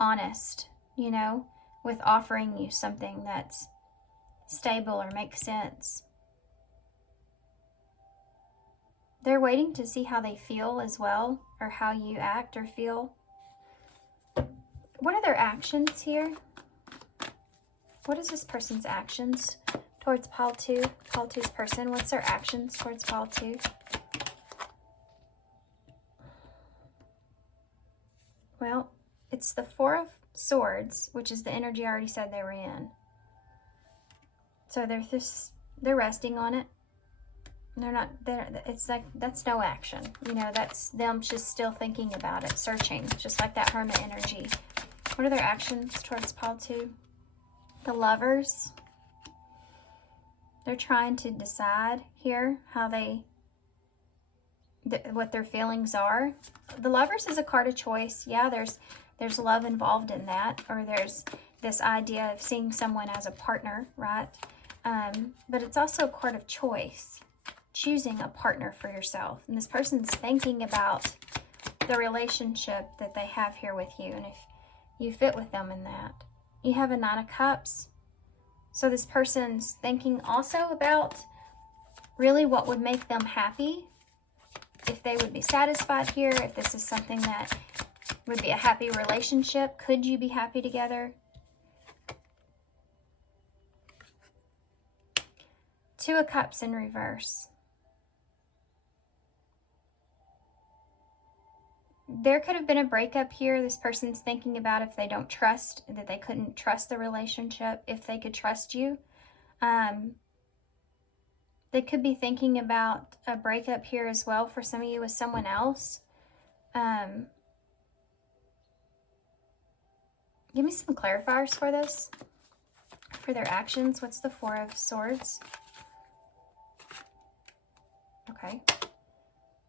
honest, you know, with offering you something that's stable or makes sense. They're waiting to see how they feel as well, or how you act or feel. What are their actions here? What is this person's actions towards Pile 2? Pile 2's person, what's their actions towards Pile 2? Well, it's the Four of Swords, which is the energy I already said they were in. So they're resting on it. It's like, that's no action. You know, that's them just still thinking about it, searching, just like that Hermit energy. What are their actions towards Pile 2? The Lovers. They're trying to decide here how what their feelings are. The Lovers is a card of choice. Yeah, there's love involved in that, or there's this idea of seeing someone as a partner, right? But it's also a card of choice. Choosing a partner for yourself. And this person's thinking about the relationship that they have here with you, and if you fit with them in that. You have a Nine of Cups. So this person's thinking also about really what would make them happy, if they would be satisfied here, if this is something that would be a happy relationship. Could you be happy together? Two of Cups in reverse. There could have been a breakup here. This person's thinking about if they don't trust, that they couldn't trust the relationship, if they could trust you. They could be thinking about a breakup here as well for some of you with someone else. Give me some clarifiers for this, for their actions. What's the Four of Swords? Okay.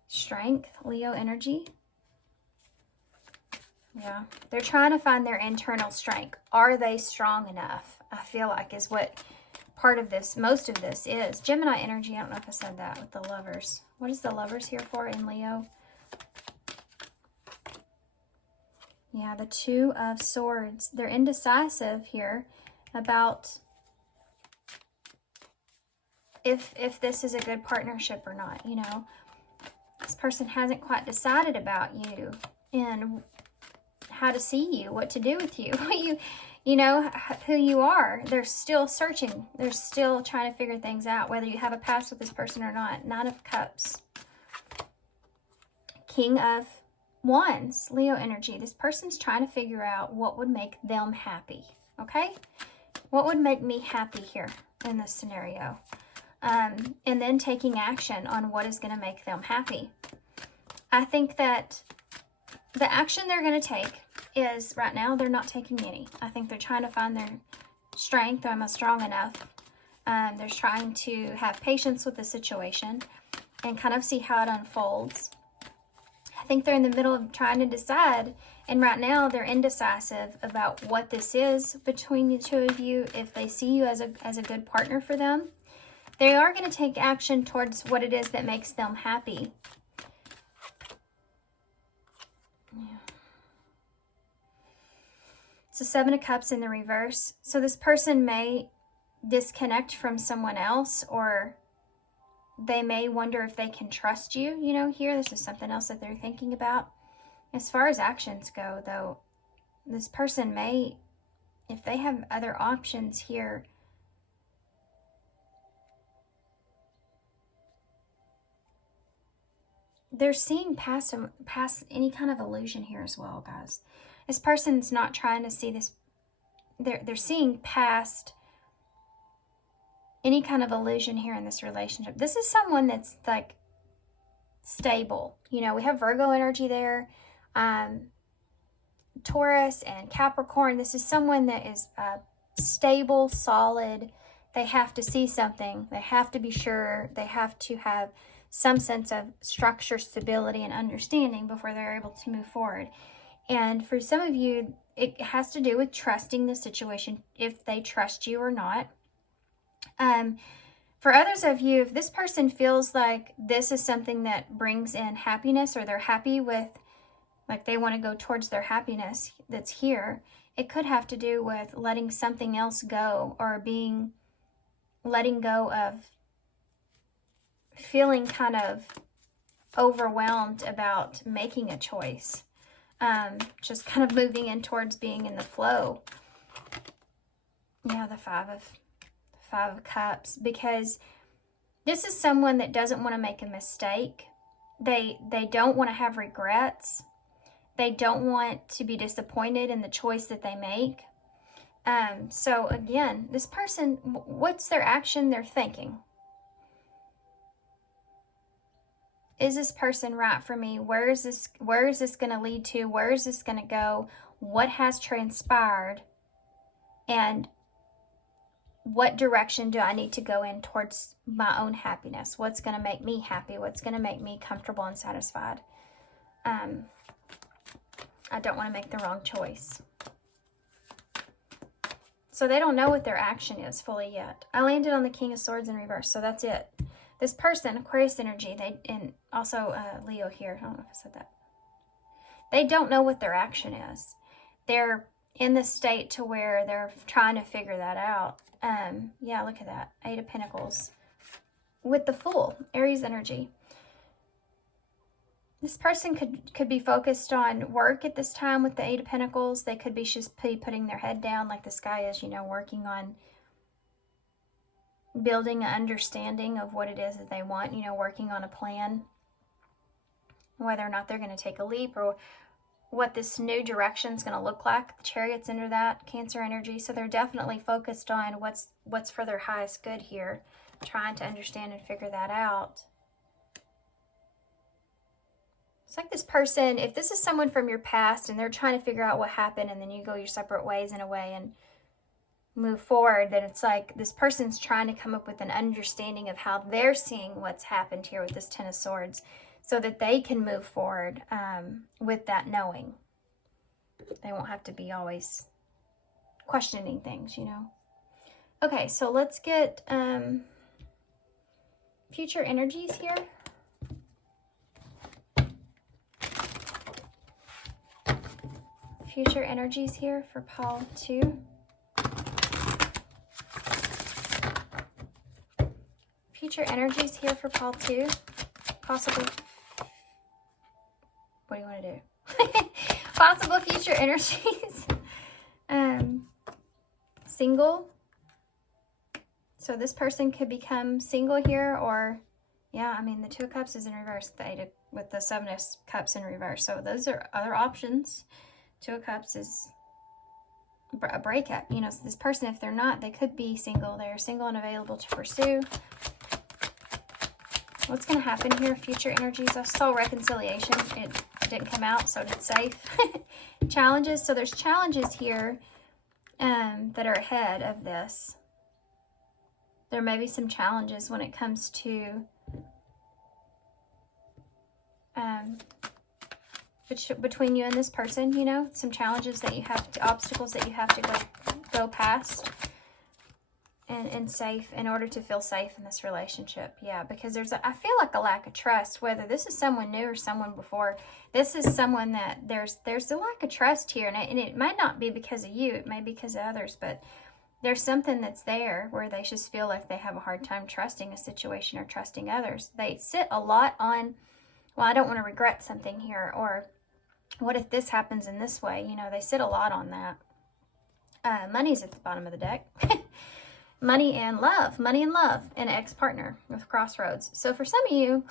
Strength, Leo energy. Yeah, they're trying to find their internal strength. Are they strong enough? I feel like is what part of this, most of this is. Gemini energy, I don't know if I said that with the Lovers. What is the Lovers here for in Leo? Yeah, the Two of Swords. They're indecisive here about if this is a good partnership or not, you know. This person hasn't quite decided about you and how to see you, what to do with you, you know, who you are. They're still searching. They're still trying to figure things out, whether you have a past with this person or not. Nine of Cups. King of Wands, Leo energy. This person's trying to figure out what would make them happy, okay? What would make me happy here in this scenario? and then taking action on what is going to make them happy. I think that the action they're going to take is, right now, they're not taking any. I think they're trying to find their strength. Am I strong enough? They're trying to have patience with the situation and kind of see how it unfolds. I think they're in the middle of trying to decide, and right now they're indecisive about what this is between the two of you. If they see you as a good partner for them, they are going to take action towards what it is that makes them happy. Yeah. So 7 of Cups in the reverse. So this person may disconnect from someone else, or they may wonder if they can trust you, you know, here. This is something else that they're thinking about. As far as actions go, though, this person may, if they have other options here, they're seeing past any kind of illusion here as well, guys. This person's not trying to see this. They're seeing past any kind of illusion here in this relationship. This is someone that's like stable. You know, we have Virgo energy there, Taurus and Capricorn. This is someone that is stable, solid. They have to see something. They have to be sure. They have to have some sense of structure, stability, and understanding before they're able to move forward. And for some of you, it has to do with trusting the situation, if they trust you or not. For others of you, if this person feels like this is something that brings in happiness, or they're happy with, like they want to go towards their happiness that's here, it could have to do with letting something else go, or letting go of feeling kind of overwhelmed about making a choice. Just kind of moving in towards being in the flow. Yeah, the Five of Cups, because this is someone that doesn't want to make a mistake. They don't want to have regrets. They don't want to be disappointed in the choice that they make. So again, this person, what's their action? They're thinking, is this person right for me? Where is this going to lead to? Where is this going to go? What has transpired? And what direction do I need to go in towards my own happiness? What's going to make me happy? What's going to make me comfortable and satisfied? I don't want to make the wrong choice. So they don't know what their action is fully yet. I landed on the King of Swords in reverse, so that's it. This person, Aquarius energy, and also Leo here. I don't know if I said that. They don't know what their action is. They're in the state to where they're trying to figure that out. Yeah, look at that. 8 of Pentacles. With the Fool, Aries energy. This person could be focused on work at this time with the 8 of Pentacles. They could be just putting their head down like this guy is, you know, working on building an understanding of what it is that they want, you know, working on a plan. Whether or not they're going to take a leap, or what this new direction is going to look like. The Chariot's under that, Cancer energy. So they're definitely focused on what's for their highest good here, trying to understand and figure that out. It's like this person, if this is someone from your past and they're trying to figure out what happened, and then you go your separate ways in a way and move forward, then it's like this person's trying to come up with an understanding of how they're seeing what's happened here with this 10 of Swords, so that they can move forward with that knowing. They won't have to be always questioning things, you know. Okay, so let's get future energies here. Future energies here for Pile 2. Future energies here for Pile 2. Possible. What do you want to do? Possible future energies. Single. So this person could become single here, or yeah, I mean the 2 of Cups is in reverse, with the 7 of Cups in reverse. So those are other options. 2 of Cups is a breakup. You know, so this person, if they're not, they could be single. They're single and available to pursue. What's going to happen here? Future energies. I saw reconciliation. It didn't come out, so it's safe. Challenges. So there's challenges here that are ahead of this. There may be some challenges when it comes to between you and this person, you know, some challenges that you have to, obstacles that you have to go past and safe in order to feel safe in this relationship. Yeah, because I feel like a lack of trust, whether this is someone new or someone before. This is someone that there's a lack of trust here, and it might not be because of you, it may be because of others, but there's something that's there where they just feel like they have a hard time trusting a situation or trusting others. They sit a lot on, well, I don't want to regret something here, or what if this happens in this way? You know, they sit a lot on that. Money's at the bottom of the deck. Money and love, an ex-partner with crossroads. So for some of you,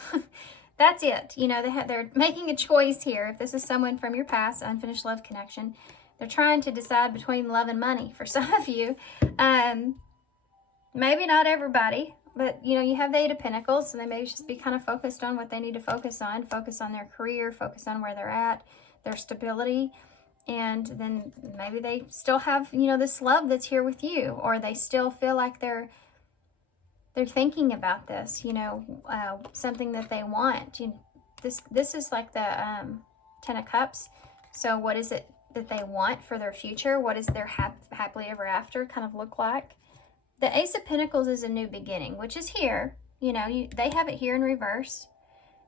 that's it. You know, they're making a choice here. If this is someone from your past, unfinished love connection, they're trying to decide between love and money. For some of you, maybe not everybody, but you know, you have the Eight of Pentacles, so they may just be kind of focused on what they need to focus on their career, focus on where they're at, their stability. And then maybe they still have, you know, this love that's here with you, or they still feel like they're thinking about this, you know, something that they want. You know, this is like the Ten of Cups. So what is it that they want for their future? What does their happily ever after kind of look like? The Ace of Pentacles is a new beginning, which is here. You know, they have it here in reverse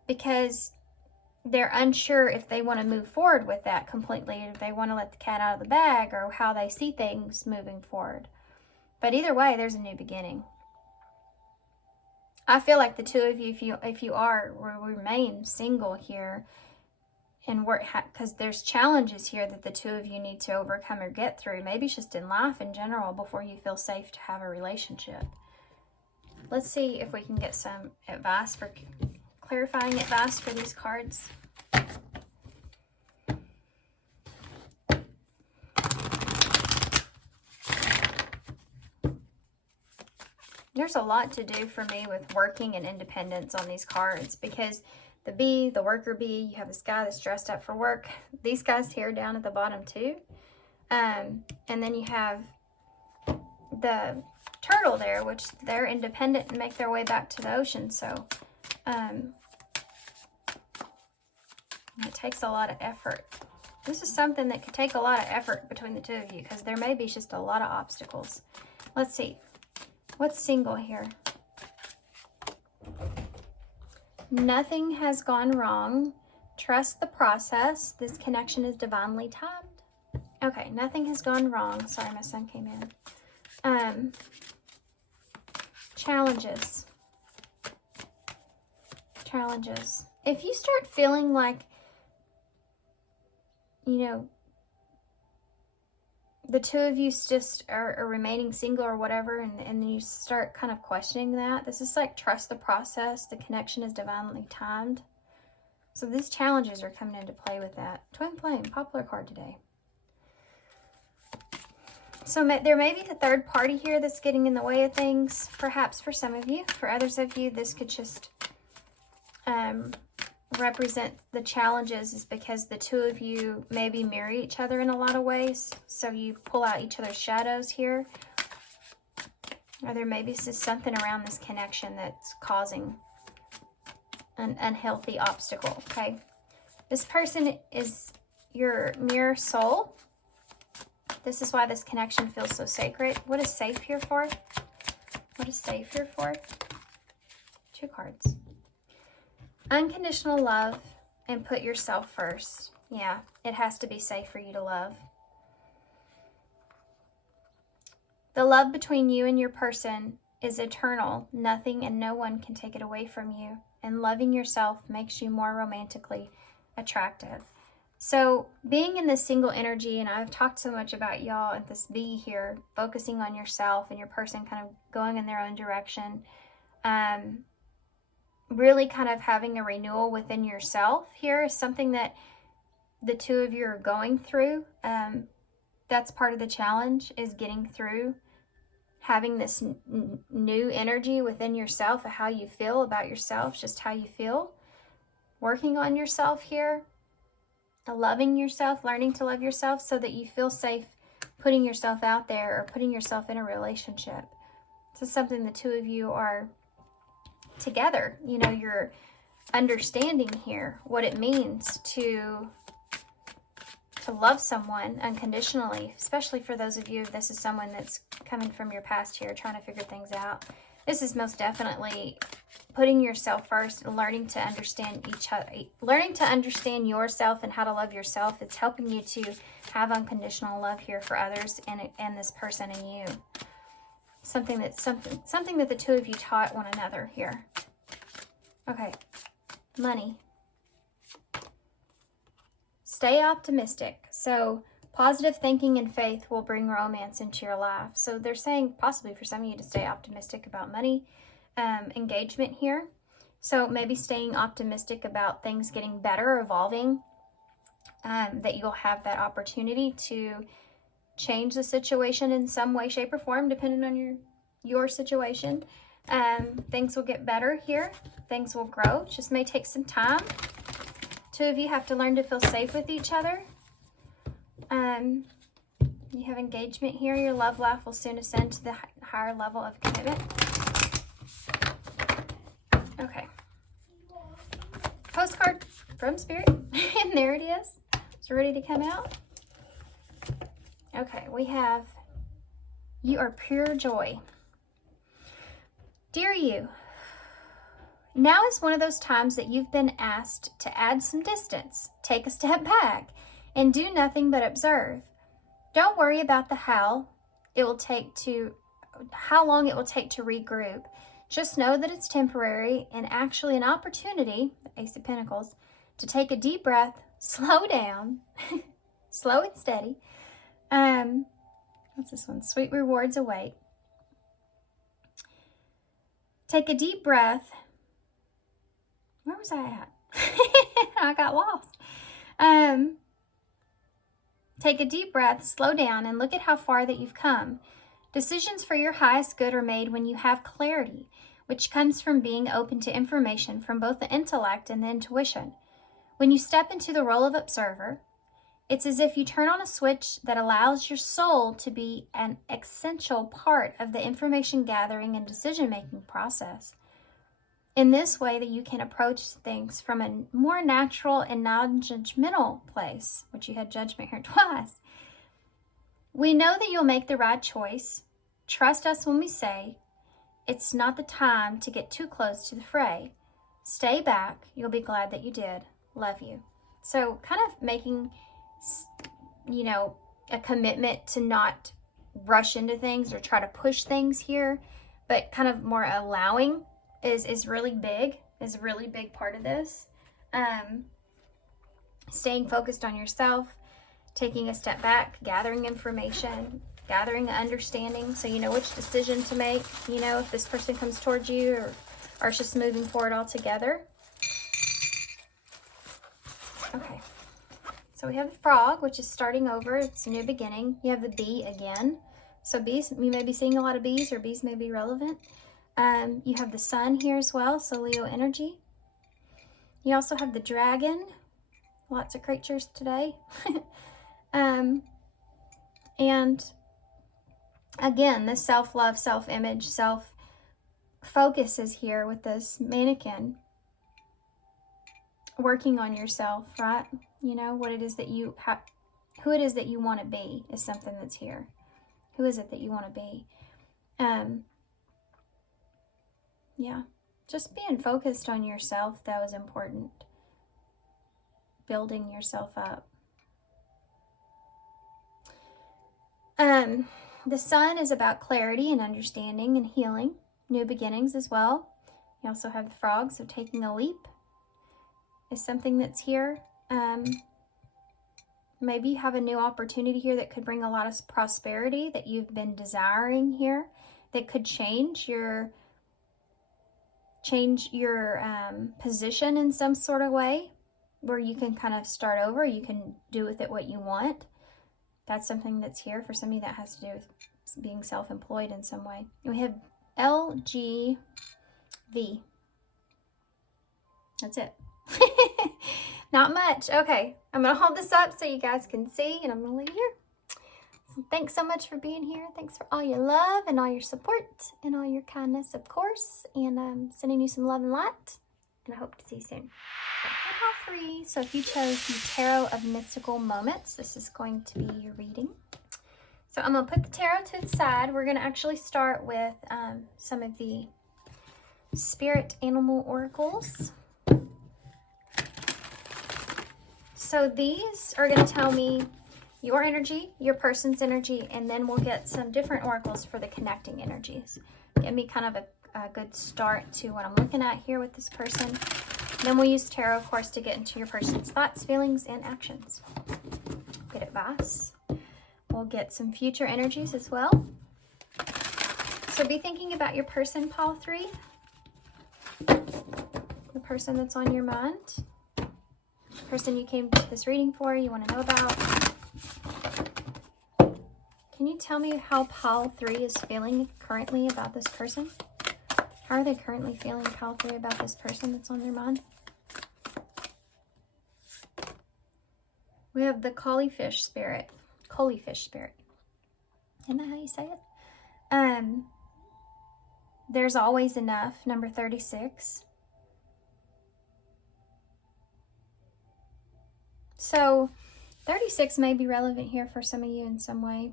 because they're unsure if they want to move forward with that completely, if they want to let the cat out of the bag, or how they see things moving forward. But either way, there's a new beginning. I feel like the two of you, if you remain single here, and work, because there's challenges here that the two of you need to overcome or get through. Maybe it's just in life in general before you feel safe to have a relationship. Let's see if we can get some advice for clarifying advice for these cards. There's a lot to do for me with working and independence on these cards, because the bee, the worker bee, you have this guy that's dressed up for work. These guys here down at the bottom too. And then you have the turtle there, which they're independent and make their way back to the ocean. So it takes a lot of effort. This is something that could take a lot of effort between the two of you, because there may be just a lot of obstacles. Let's see. What's single here? Nothing has gone wrong. Trust the process. This connection is divinely timed. Okay, nothing has gone wrong. Sorry, my son came in. Challenges. Challenges. If you start feeling like, you know, the two of you just are remaining single or whatever, and you start kind of questioning that, this is like trust the process. The connection is divinely timed. So these challenges are coming into play with that. Twin Flame, popular card today. So there may be a third party here that's getting in the way of things, perhaps for some of you. For others of you, this could just represent the challenges, is because the two of you maybe mirror each other in a lot of ways. So you pull out each other's shadows here. Or there may be just something around this connection that's causing an unhealthy obstacle, okay? This person is your mirror soul. This is why this connection feels so sacred. What is safe here for? What is safe here for? Two cards. Unconditional love and put yourself first. Yeah, it has to be safe for you to love. The love between you and your person is eternal. Nothing and no one can take it away from you. And loving yourself makes you more romantically attractive. So being in this single energy, and I've talked so much about y'all at this bee here, focusing on yourself and your person kind of going in their own direction. Really kind of having a renewal within yourself here is something that the two of you are going through. That's part of the challenge, is getting through having this new energy within yourself of how you feel about yourself, just how you feel. Working on yourself here, loving yourself, learning to love yourself so that you feel safe putting yourself out there or putting yourself in a relationship. This is something the two of you are together. You know, you're understanding here what it means to love someone unconditionally, especially for those of you, if this is someone that's coming from your past here, trying to figure things out. This is most definitely putting yourself first and learning to understand each other, learning to understand yourself and how to love yourself. It's helping you to have unconditional love here for others and this person and you. Something that the two of you taught one another here. Okay, money. Stay optimistic. So positive thinking and faith will bring romance into your life. So they're saying possibly for some of you to stay optimistic about money, engagement here. So maybe staying optimistic about things getting better, evolving, that you'll have that opportunity to change the situation in some way, shape, or form, depending on your situation. Things will get better here. Things will grow. It just may take some time. Two of you have to learn to feel safe with each other. You have engagement here. Your love life will soon ascend to the higher level of commitment. Okay. Postcard from Spirit. And there it is. It's ready to come out. Okay, we have, you are pure joy. Dear you, now is one of those times that you've been asked to add some distance, take a step back, and do nothing but observe. Don't worry about the how long it will take to regroup. Just know that it's temporary and actually an opportunity, the Ace of Pentacles, to take a deep breath, slow down, slow and steady. What's this one? Sweet rewards await. Take a deep breath. Where was I at? I got lost. Take a deep breath, slow down, and look at how far that you've come. Decisions for your highest good are made when you have clarity, which comes from being open to information from both the intellect and the intuition. When you step into the role of observer, it's as if you turn on a switch that allows your soul to be an essential part of the information gathering and decision-making process. In this way that you can approach things from a more natural and non-judgmental place, which you had judgment here twice. We know that you'll make the right choice. Trust us when we say, it's not the time to get too close to the fray. Stay back. You'll be glad that you did. Love you. So kind of making, you know, a commitment to not rush into things or try to push things here, but kind of more allowing is really big, is a really big part of this. Staying focused on yourself, taking a step back, gathering information, gathering understanding so you know which decision to make, you know, if this person comes towards you or it's just moving forward altogether. Okay, so we have the frog, which is starting over. It's a new beginning. You have the bee again. So bees, you may be seeing a lot of bees, or bees may be relevant. You have the sun here as well, so Leo energy. You also have the dragon. Lots of creatures today. And again, the self-love, self-image, self-focus is here with this mannequin. Working on yourself, right? You know, what it is that you have, who it is that you want to be is something that's here. Who is it that you want to be? Yeah, just being focused on yourself, that was important. Building yourself up. The sun is about clarity and understanding and healing, new beginnings as well. You also have the frog, so taking a leap is something that's here. Maybe you have a new opportunity here that could bring a lot of prosperity that you've been desiring here, that could change your position in some sort of way, where you can kind of start over. You can do with it what you want. That's something that's here for some of you that has to do with being self-employed in some way. We have LGV. That's it. Not much. Okay, I'm going to hold this up so you guys can see, and I'm going to leave it here. So thanks so much for being here. Thanks for all your love and all your support and all your kindness, of course. And I'm sending you some love and light, and I hope to see you soon. Pile 3. So if you chose the Tarot of Mystical Moments, this is going to be your reading. So I'm going to put the tarot to the side. We're going to actually start with some of the spirit animal oracles. So these are going to tell me your energy, your person's energy, and then we'll get some different oracles for the connecting energies. Give me kind of a good start to what I'm looking at here with this person. Then we'll use tarot, of course, to get into your person's thoughts, feelings, and actions. Good advice. We'll get some future energies as well. So be thinking about your person, Pile 3. The person that's on your mind. The person you came to this reading for, you want to know about. Can you tell me how Pile 3 is feeling currently about this person? How are they currently feeling, Pile 3, about this person that's on their mind? We have the Collyfish spirit. Collyfish spirit. Isn't that how you say it? There's always enough. Number 36. So 36 may be relevant here for some of you in some way.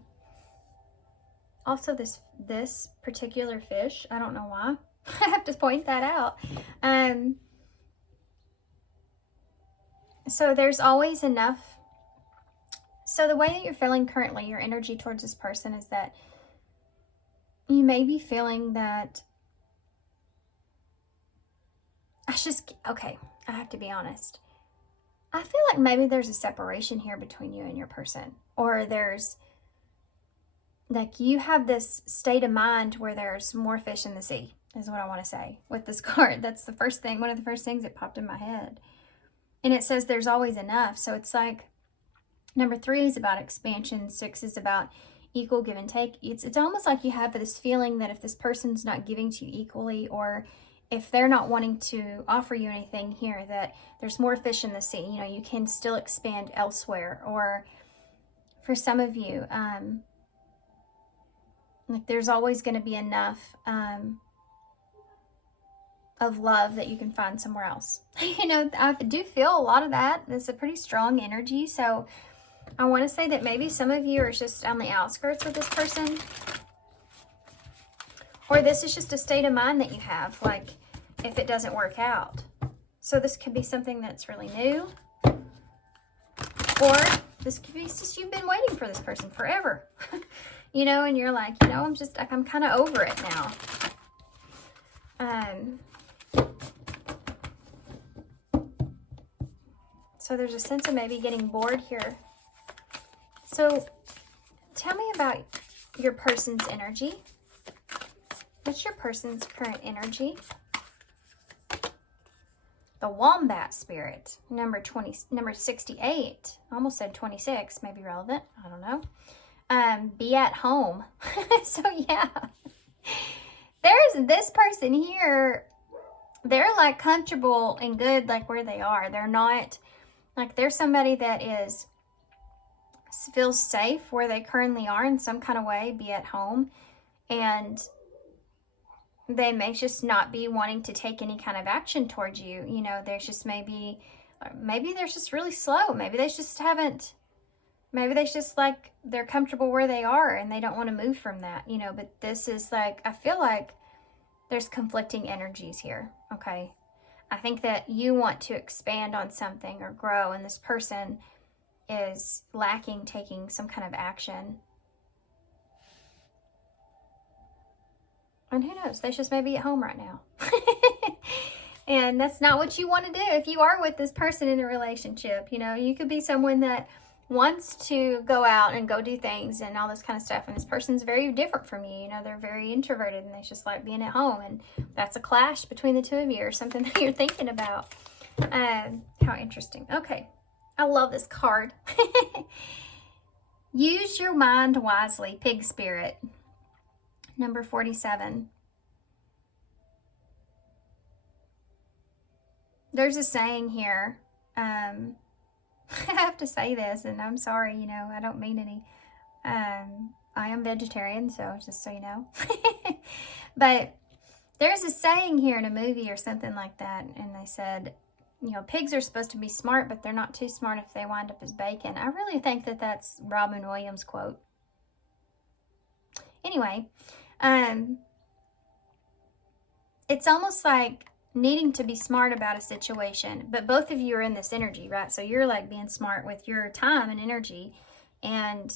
Also, this particular fish, I don't know why. I have to point that out. So there's always enough. So the way that you're feeling currently, your energy towards this person, is that you may be feeling that okay, I have to be honest. I feel like maybe there's a separation here between you and your person. Or there's, like, you have this state of mind where there's more fish in the sea, is what I want to say with this card. That's the first thing, one of the first things that popped in my head. And it says there's always enough. So it's like, number 3 is about expansion. 6 is about equal give and take. It's almost like you have this feeling that if this person's not giving to you equally, or if they're not wanting to offer you anything here, that there's more fish in the sea. You know, you can still expand elsewhere. Or for some of you, like there's always going to be enough of love that you can find somewhere else. You know, I do feel a lot of that. It's a pretty strong energy. So I want to say that maybe some of you are just on the outskirts with this person. Or this is just a state of mind that you have, like, if it doesn't work out. So this could be something that's really new. Or this could be just you've been waiting for this person forever. You know, and you're like, you know, I'm kind of over it now. So there's a sense of maybe getting bored here. So tell me about your person's energy. What's your person's current energy? The Wombat spirit, number 68. I almost said 26, maybe relevant. I don't know. Be at home. So yeah, there's this person here. They're like comfortable and good, like where they are. They're not like, there's somebody that feels safe where they currently are in some kind of way, be at home, and they may just not be wanting to take any kind of action towards you. You know, there's just maybe they're just really slow. Maybe they just like, they're comfortable where they are and they don't want to move from that, you know. But this is like, I feel like there's conflicting energies here, okay? I think that you want to expand on something or grow, and this person is lacking taking some kind of action. And who knows, they just may be at home right now. And that's not what you want to do if you are with this person in a relationship. You know, you could be someone that wants to go out and go do things and all this kind of stuff, and this person's very different from you. You know, they're very introverted and they just like being at home, and that's a clash between the two of you or something that you're thinking about. How interesting. Okay, I love this card. Use your mind wisely, Pig Spirit. Number 47. There's a saying here. I have to say this, and I'm sorry, you know, I don't mean any. I am vegetarian, so just so you know. But there's a saying here in a movie or something like that, and they said, you know, pigs are supposed to be smart, but they're not too smart if they wind up as bacon. I really think that that's Robin Williams' quote. Anyway, it's almost like needing to be smart about a situation, but both of you are in this energy, right? So you're like being smart with your time and energy and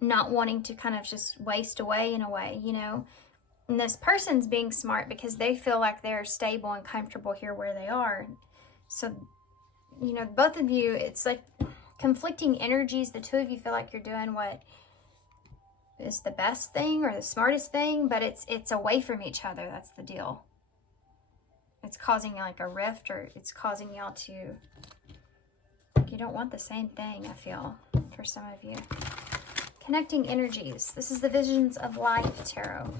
not wanting to kind of just waste away in a way, you know? And this person's being smart because they feel like they're stable and comfortable here where they are. So, you know, both of you, it's like conflicting energies. The two of you feel like you're doing what is the best thing or the smartest thing, but it's away from each other. That's the deal. It's causing like a rift, or it's causing y'all to, you don't want the same thing, I feel, for some of you. Connecting energies. This is the Visions of Life Tarot.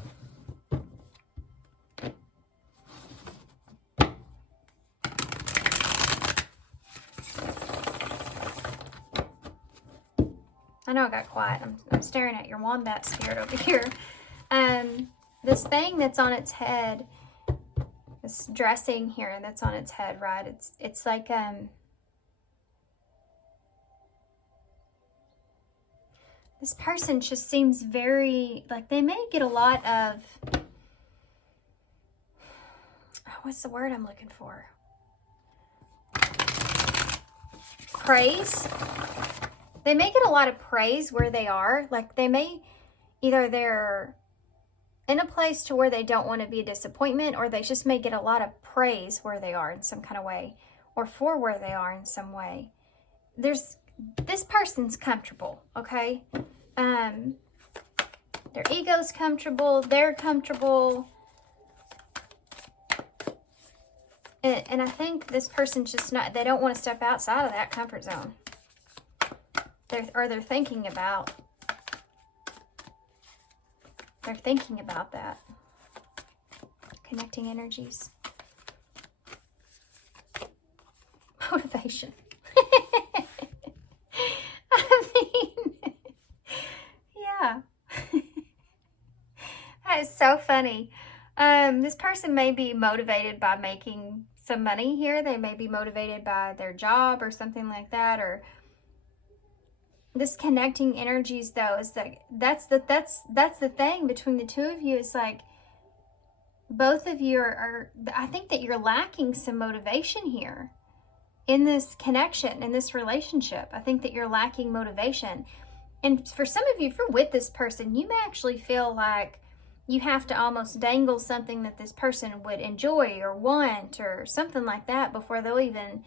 I know I got quiet. I'm staring at your wombat spirit over here. This thing that's on its head, this dressing here that's on its head, right? It's like this person just seems very, like they may get a lot of, what's the word I'm looking for? Praise. They may get a lot of praise where they are. Like they may, either they're in a place to where they don't want to be a disappointment, or they just may get a lot of praise where they are in some kind of way, or for where they are in some way. This person's comfortable, okay? Their ego's comfortable, they're comfortable. And I think this person's just not, they don't want to step outside of that comfort zone. They're thinking about that. Connecting energies. Motivation. I mean, yeah. That is so funny. This person may be motivated by making some money here. They may be motivated by their job or something like that, or this connecting energies though is like that's the thing between the two of you. It's like both of you are I think that you're lacking some motivation here in this connection, in this relationship. I think that you're lacking motivation. And for some of you, if you're with this person, you may actually feel like you have to almost dangle something that this person would enjoy or want or something like that before they'll even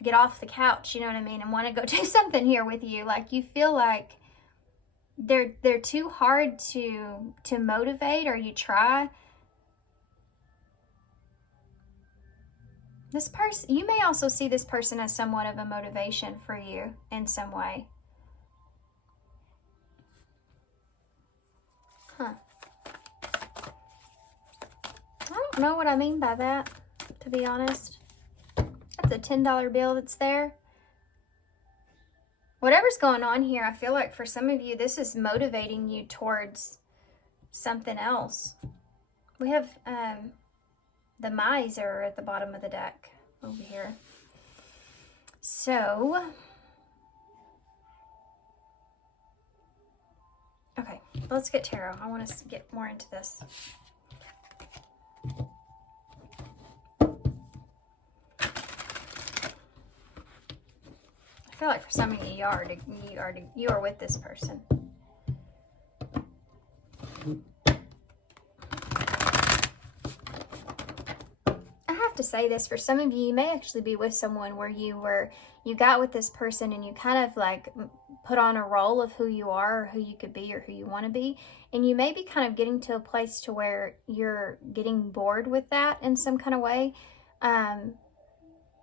get off the couch, you know what I mean, and want to go do something here with you. Like you feel like they're too hard to motivate, or you try. This person, you may also see this person as somewhat of a motivation for you in some way. Huh. I don't know what I mean by that, to be honest. That's a $10 bill that's there. Whatever's going on here, I feel like for some of you, this is motivating you towards something else. We have the miser at the bottom of the deck over here. So, okay, let's get tarot. I want to get more into this. I feel like for some of you, you are with this person. I have to say this, for some of you, you may actually be with someone where you got with this person and you kind of like put on a role of who you are, or who you could be, or who you want to be. And you may be kind of getting to a place to where you're getting bored with that in some kind of way.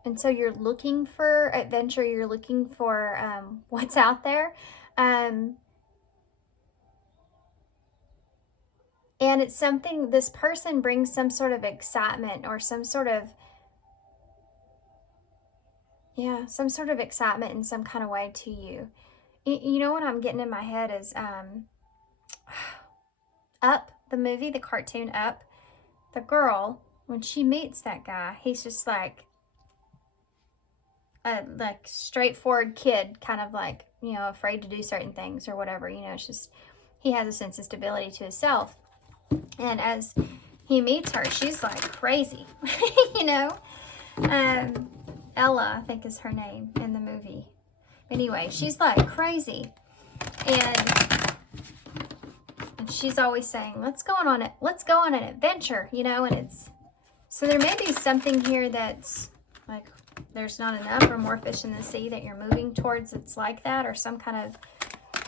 And so you're looking for adventure, you're looking for what's out there. And it's something, this person brings some sort of excitement or some sort of, yeah, some sort of excitement in some kind of way to you. You know what I'm getting in my head is Up, the movie, the cartoon Up. The girl, when she meets that guy, he's just like a straightforward kid, kind of like, you know, afraid to do certain things or whatever. You know, it's just, he has a sense of stability to himself. And as he meets her, she's like crazy, you know. Ella, I think is her name in the movie. Anyway, she's like crazy, and she's always saying, let's go on an adventure, you know. And it's, so there may be something here that's like, there's not enough or more fish in the sea that you're moving towards. It's like that, or some kind of,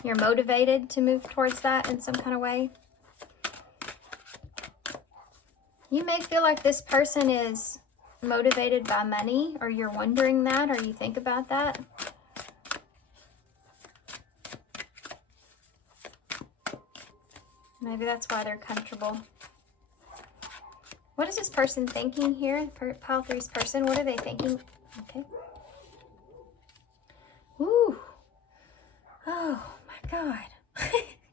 you're motivated to move towards that in some kind of way. You may feel like this person is motivated by money, or you're wondering that, or you think about that. Maybe that's why they're comfortable. What is this person thinking here? Pile 3's person, what are they thinking? Okay. Ooh. Oh my God.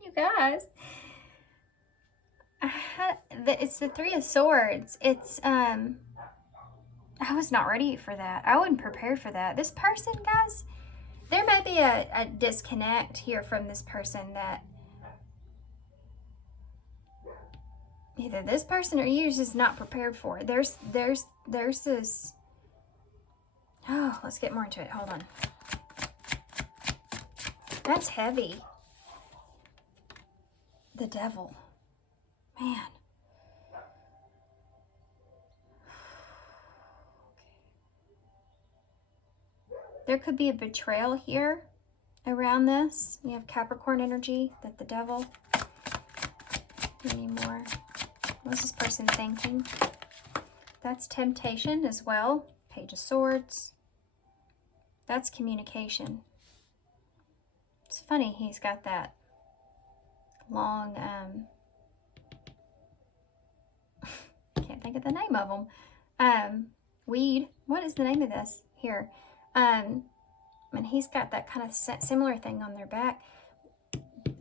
You guys. It's the Three of Swords. It's, I was not ready for that. I wasn't prepared for that. This person, guys, there may be a disconnect here from this person that either this person or you is just not prepared for. There's this, oh, let's get more into it. Hold on. That's heavy. The Devil. Man. There could be a betrayal here around this. You have Capricorn energy, that the Devil. Any more? What's this person thinking? That's temptation as well. Page of Swords. That's communication. It's funny, he's got that long, can't think of the name of them. Weed. What is the name of this? Here. And he's got that kind of similar thing on their back.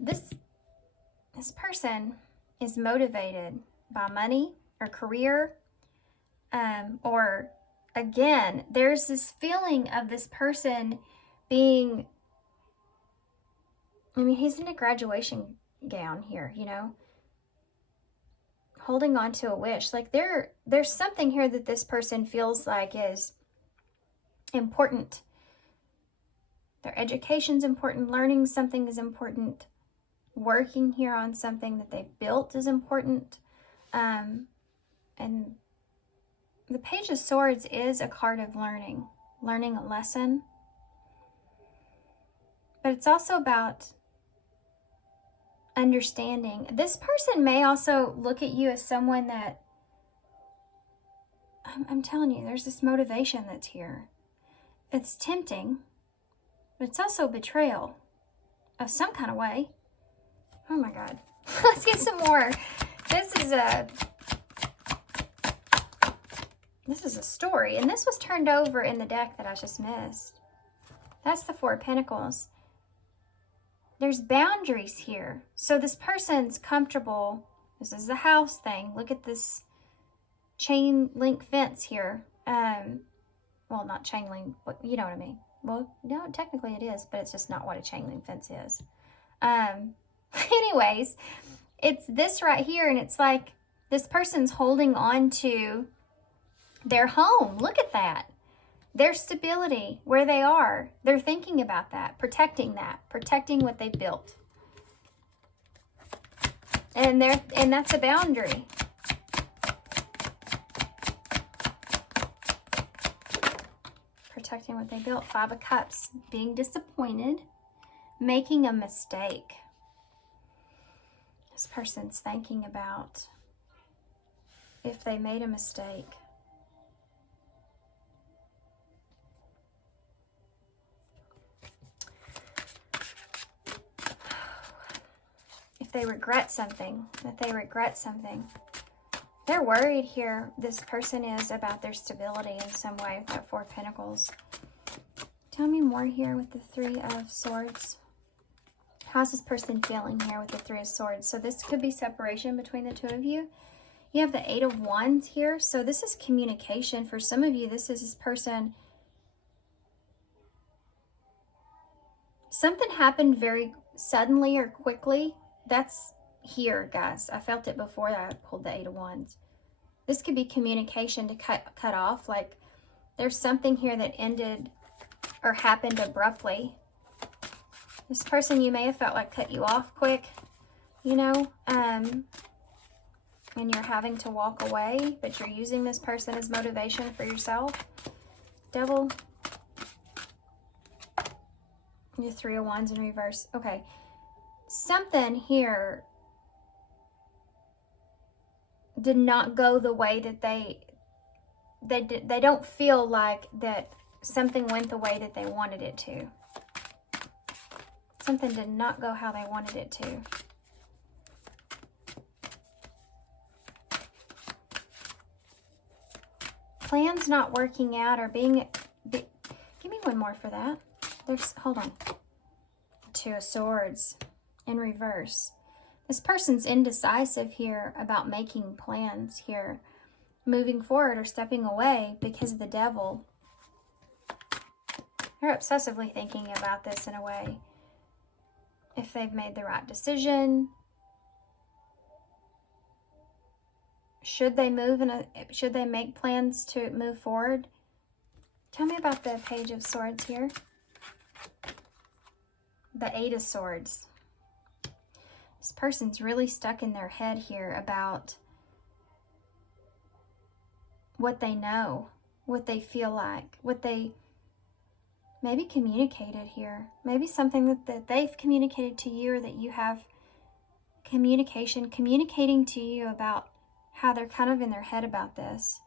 This person is motivated by money or career, or again, there's this feeling of this person being, I mean, he's in a graduation gown here, you know, holding on to a wish. Like there's something here that this person feels like is important. Their education's important, learning something is important, working here on something that they've built is important. And the Page of Swords is a card of learning a lesson. But it's also about understanding. This person may also look at you as someone that, I'm telling you, there's this motivation that's here. It's tempting, but it's also betrayal of some kind of way. Oh my God. Let's get some more. This is a story, and this was turned over in the deck that I just missed. That's the Four of Pentacles. There's boundaries here. So this person's comfortable. This is the house thing. Look at this chain link fence here. Well, not chain link, but you know what I mean. Well, no, technically it is, but it's just not what a chain link fence is. Anyways, it's this right here, and it's like this person's holding on to their home. Look at that. Their stability, where they are. They're thinking about that, protecting what they built. And that's a boundary. Protecting what they built. Five of Cups. Being disappointed. Making a mistake. This person's thinking about if they made a mistake. they regret something, that they regret something. They're worried here, this person is, about their stability in some way with that Four of Pentacles. Tell me more here with the Three of Swords. How's this person feeling here with the Three of Swords? So this could be separation between the two of you. You have the Eight of Wands here. So this is communication. For some of you, this is this person. Something happened very suddenly or quickly. That's here, guys. I felt it before I pulled the Eight of Wands. This could be communication to cut off. Like there's something here that ended or happened abruptly. This person, you may have felt like cut you off quick, you know, and you're having to walk away, but you're using this person as motivation for yourself. Devil. Your Three of Wands in reverse. Okay. Something here did not go the way that they don't feel like that something went the way that they wanted it to. Something did not go how they wanted it to. Plans not working out or being... give me one more for that. Hold on. Two of Swords in reverse. This person's indecisive here about making plans here. Moving forward or stepping away because of the Devil. They're obsessively thinking about this in a way. If they've made the right decision. Should they should they make plans to move forward? Tell me about the Page of Swords here. The Eight of Swords. This person's really stuck in their head here about what they know, what they feel like, what they maybe communicated here. Maybe something that they've communicated to you, or that you have communicating to you about how they're kind of in their head about this.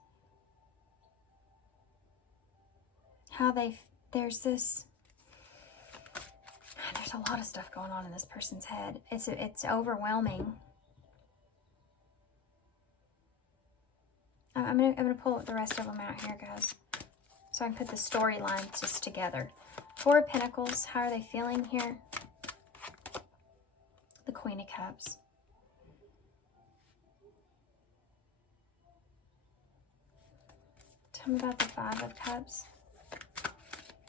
How there's a lot of stuff going on in this person's head. It's overwhelming. I'm gonna pull the rest of them out here, guys, so I can put the storylines just together. Four of Pentacles. How are they feeling here? The Queen of Cups. Tell me about the Five of Cups.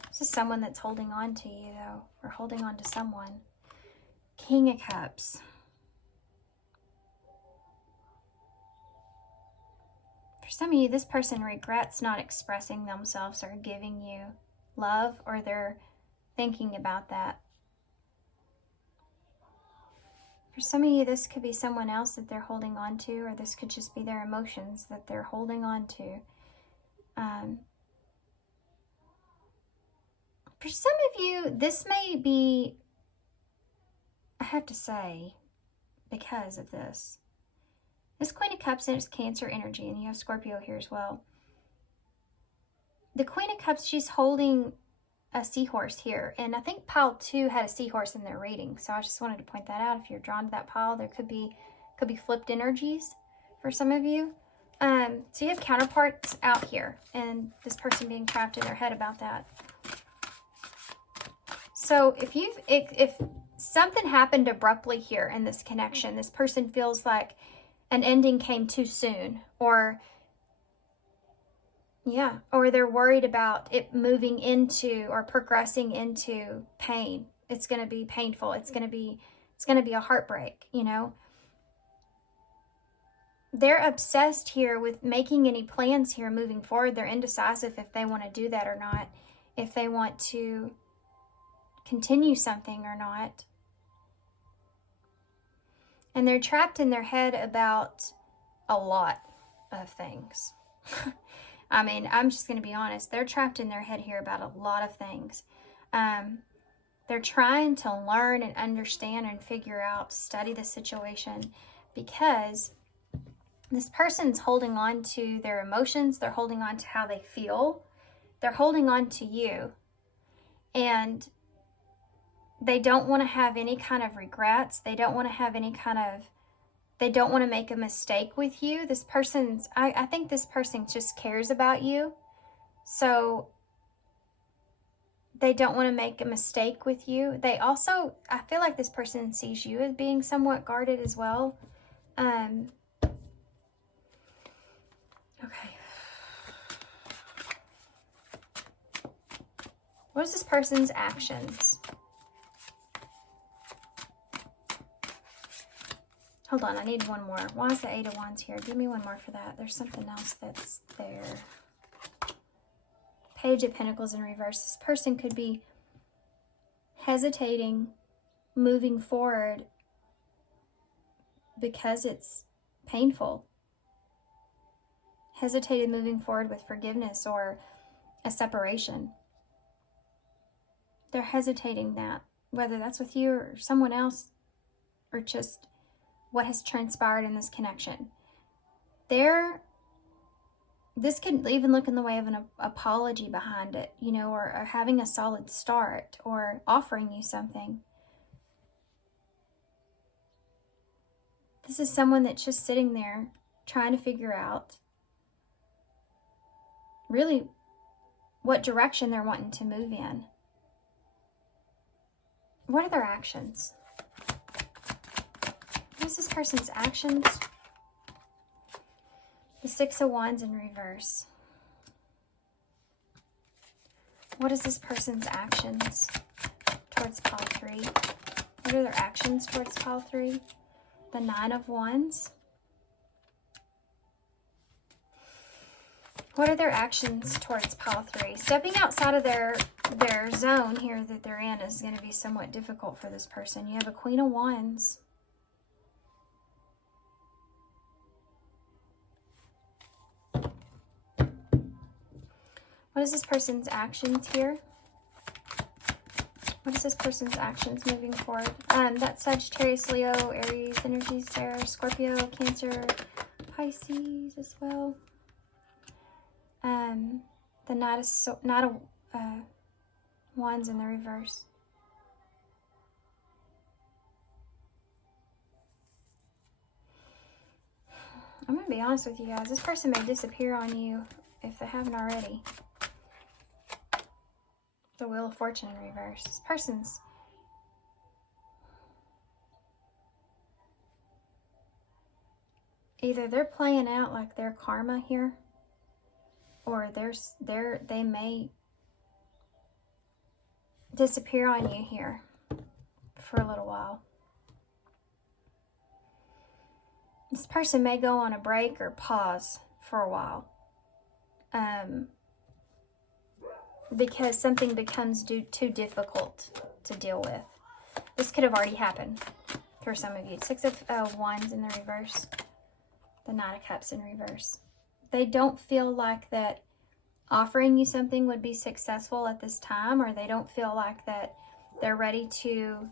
This is someone that's holding on to you, though, or holding on to someone. King of Cups. For some of you, this person regrets not expressing themselves or giving you love, or they're thinking about that. For some of you, this could be someone else that they're holding on to, or this could just be their emotions that they're holding on to. For some of you, this may be, I have to say, because of this. This Queen of Cups is Cancer energy, and you have Scorpio here as well. The Queen of Cups, she's holding a seahorse here, and I think pile 2 had a seahorse in their reading, so I just wanted to point that out. If you're drawn to that pile, there could be flipped energies for some of you. So you have counterparts out here, and this person being trapped in their head about that. So if something happened abruptly here in this connection, this person feels like an ending came too soon, or they're worried about it moving into or progressing into pain. It's going to be painful. It's going to be a heartbreak, you know. They're obsessed here with making any plans here moving forward. They're indecisive if they want to do that or not, if they want to continue something or not. And they're trapped in their head about a lot of things. I mean, I'm just going to be honest. They're trapped in their head here about a lot of things. They're trying to learn and understand and figure out, study the situation, because this person's holding on to their emotions. They're holding on to how they feel. They're holding on to you. And they don't want to have any kind of regrets. They don't want to have any kind of, they don't want to make a mistake with you. This person's, I think this person just cares about you. So they don't want to make a mistake with you. They also, I feel like this person sees you as being somewhat guarded as well. Okay. What is this person's actions? Hold on, I need one more. Why is the Eight of Wands here? Give me one more for that. There's something else that's there. Page of Pentacles in reverse. This person could be hesitating, moving forward because it's painful. Hesitated moving forward with forgiveness or a separation. They're hesitating that, whether that's with you or someone else, or just what has transpired in this connection. This could even look in the way of an apology behind it, you know, or having a solid start, or offering you something. This is someone that's just sitting there trying to figure out really what direction they're wanting to move in. What are their actions? What is this person's actions? The Six of Wands in reverse. What is this person's actions towards pile 3? What are their actions towards pile 3? The Nine of Wands. What are their actions towards pile 3? Stepping outside of their zone here that they're in is going to be somewhat difficult for this person. You have a Queen of Wands. What is this person's actions here? What is this person's actions moving forward? That's Sagittarius, Leo, Aries energies there. Scorpio, Cancer, Pisces as well. The Knight of Wands in the reverse. I'm going to be honest with you guys. This person may disappear on you if they haven't already. The Wheel of Fortune in reverse. This person's either they're playing out like their karma here, or they may disappear on you here for a little while. This person may go on a break or pause for a while. Because something becomes too difficult to deal with. This could have already happened for some of you. Six of Wands in the reverse. The Knight of Cups in reverse. They don't feel like that offering you something would be successful at this time, or they don't feel like that they're ready to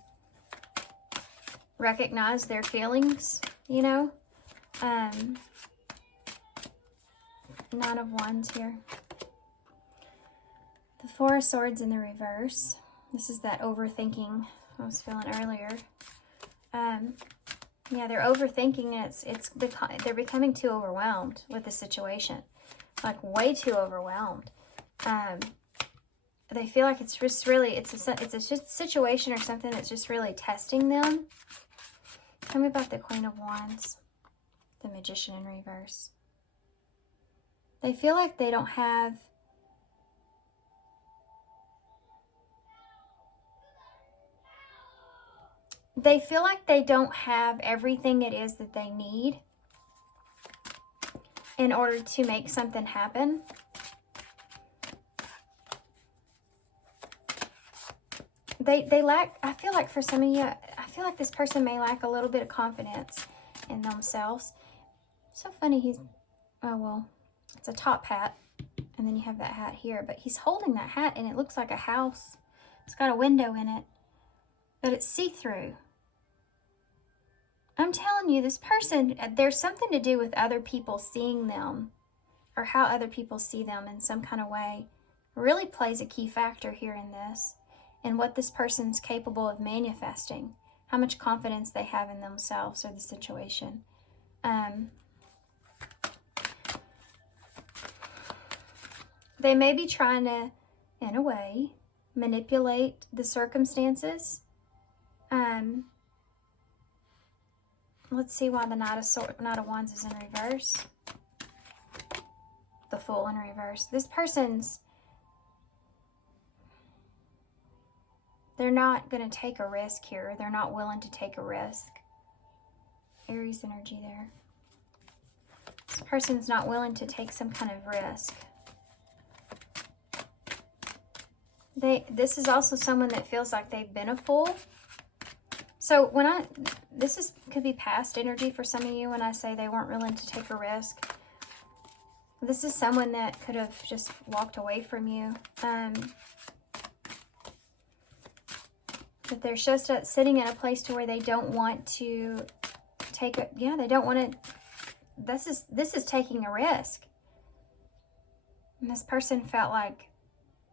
recognize their feelings, you know. Nine of Wands here. The Four of Swords in the reverse. This is that overthinking I was feeling earlier. Yeah, they're overthinking, and they're becoming too overwhelmed with the situation, like way too overwhelmed. They feel like it's just really it's a situation or something that's just really testing them. Tell me about the Queen of Wands, the Magician in reverse. They feel like they don't have everything it is that they need in order to make something happen. They lack, I feel like for some of you, I feel like this person may lack a little bit of confidence in themselves. So funny, oh well, it's a top hat, and then you have that hat here, but he's holding that hat and it looks like a house. It's got a window in it, but it's see-through. I'm telling you, this person, there's something to do with other people seeing them, or how other people see them in some kind of way. Really plays a key factor here in this. and what this person's capable of manifesting, how much confidence they have in themselves or the situation. They may be trying to, in a way, manipulate the circumstances. Let's see why the Knight of Wands is in reverse. The Fool in reverse. This person's, they're not going to take a risk here. They're not willing to take a risk. Aries energy there. This person's not willing to take some kind of risk. This is also someone that feels like they've been a fool. So could be past energy for some of you when I say they weren't willing to take a risk. This is someone that could have just walked away from you. But they're just sitting in a place to where they don't want to take it. Yeah, they don't want to. This is taking a risk. And this person felt like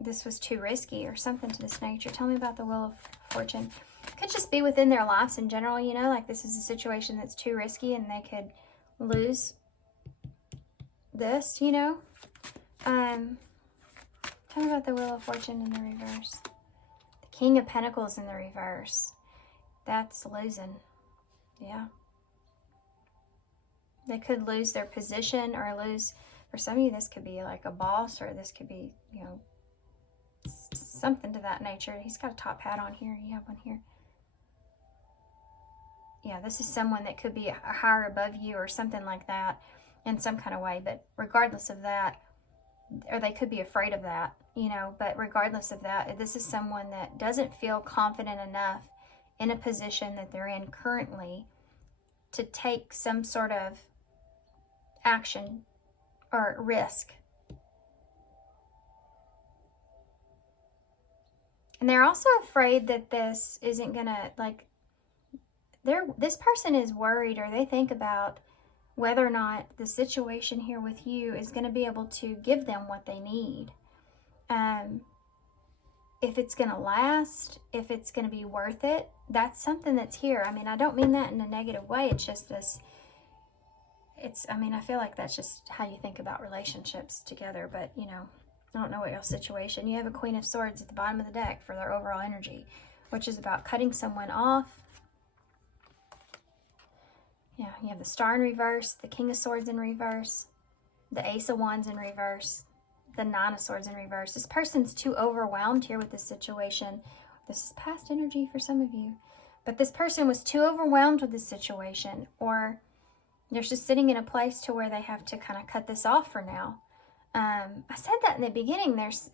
this was too risky or something to this nature. Tell me about the Wheel of Fortune. Could just be within their lives in general, you know, like this is a situation that's too risky and they could lose this, you know. Tell me about the Wheel of Fortune in the reverse. The King of Pentacles in the reverse. That's losing. Yeah. They could lose their position or lose, for some of you, this could be like a boss, or this could be, you know, something to that nature. He's got a top hat on here. You have one here. Yeah, this is someone that could be higher above you or something like that in some kind of way. But regardless of that, or they could be afraid of that, you know, but regardless of that, this is someone that doesn't feel confident enough in a position that they're in currently to take some sort of action or risk. And they're also afraid that this isn't gonna, like, this person is worried, or they think about whether or not the situation here with you is going to be able to give them what they need. If it's going to last, if it's going to be worth it, that's something that's here. I mean, I don't mean that in a negative way. It's just this, I mean, I feel like that's just how you think about relationships together. But, you know, I don't know what your situation. You have a Queen of Swords at the bottom of the deck for their overall energy, which is about cutting someone off. Yeah, you have the Star in reverse, the King of Swords in reverse, the Ace of Wands in reverse, the Nine of Swords in reverse. This person's too overwhelmed here with this situation. This is past energy for some of you. But this person was too overwhelmed with this situation, or they're just sitting in a place to where they have to kind of cut this off for now. I said that in the beginning. There's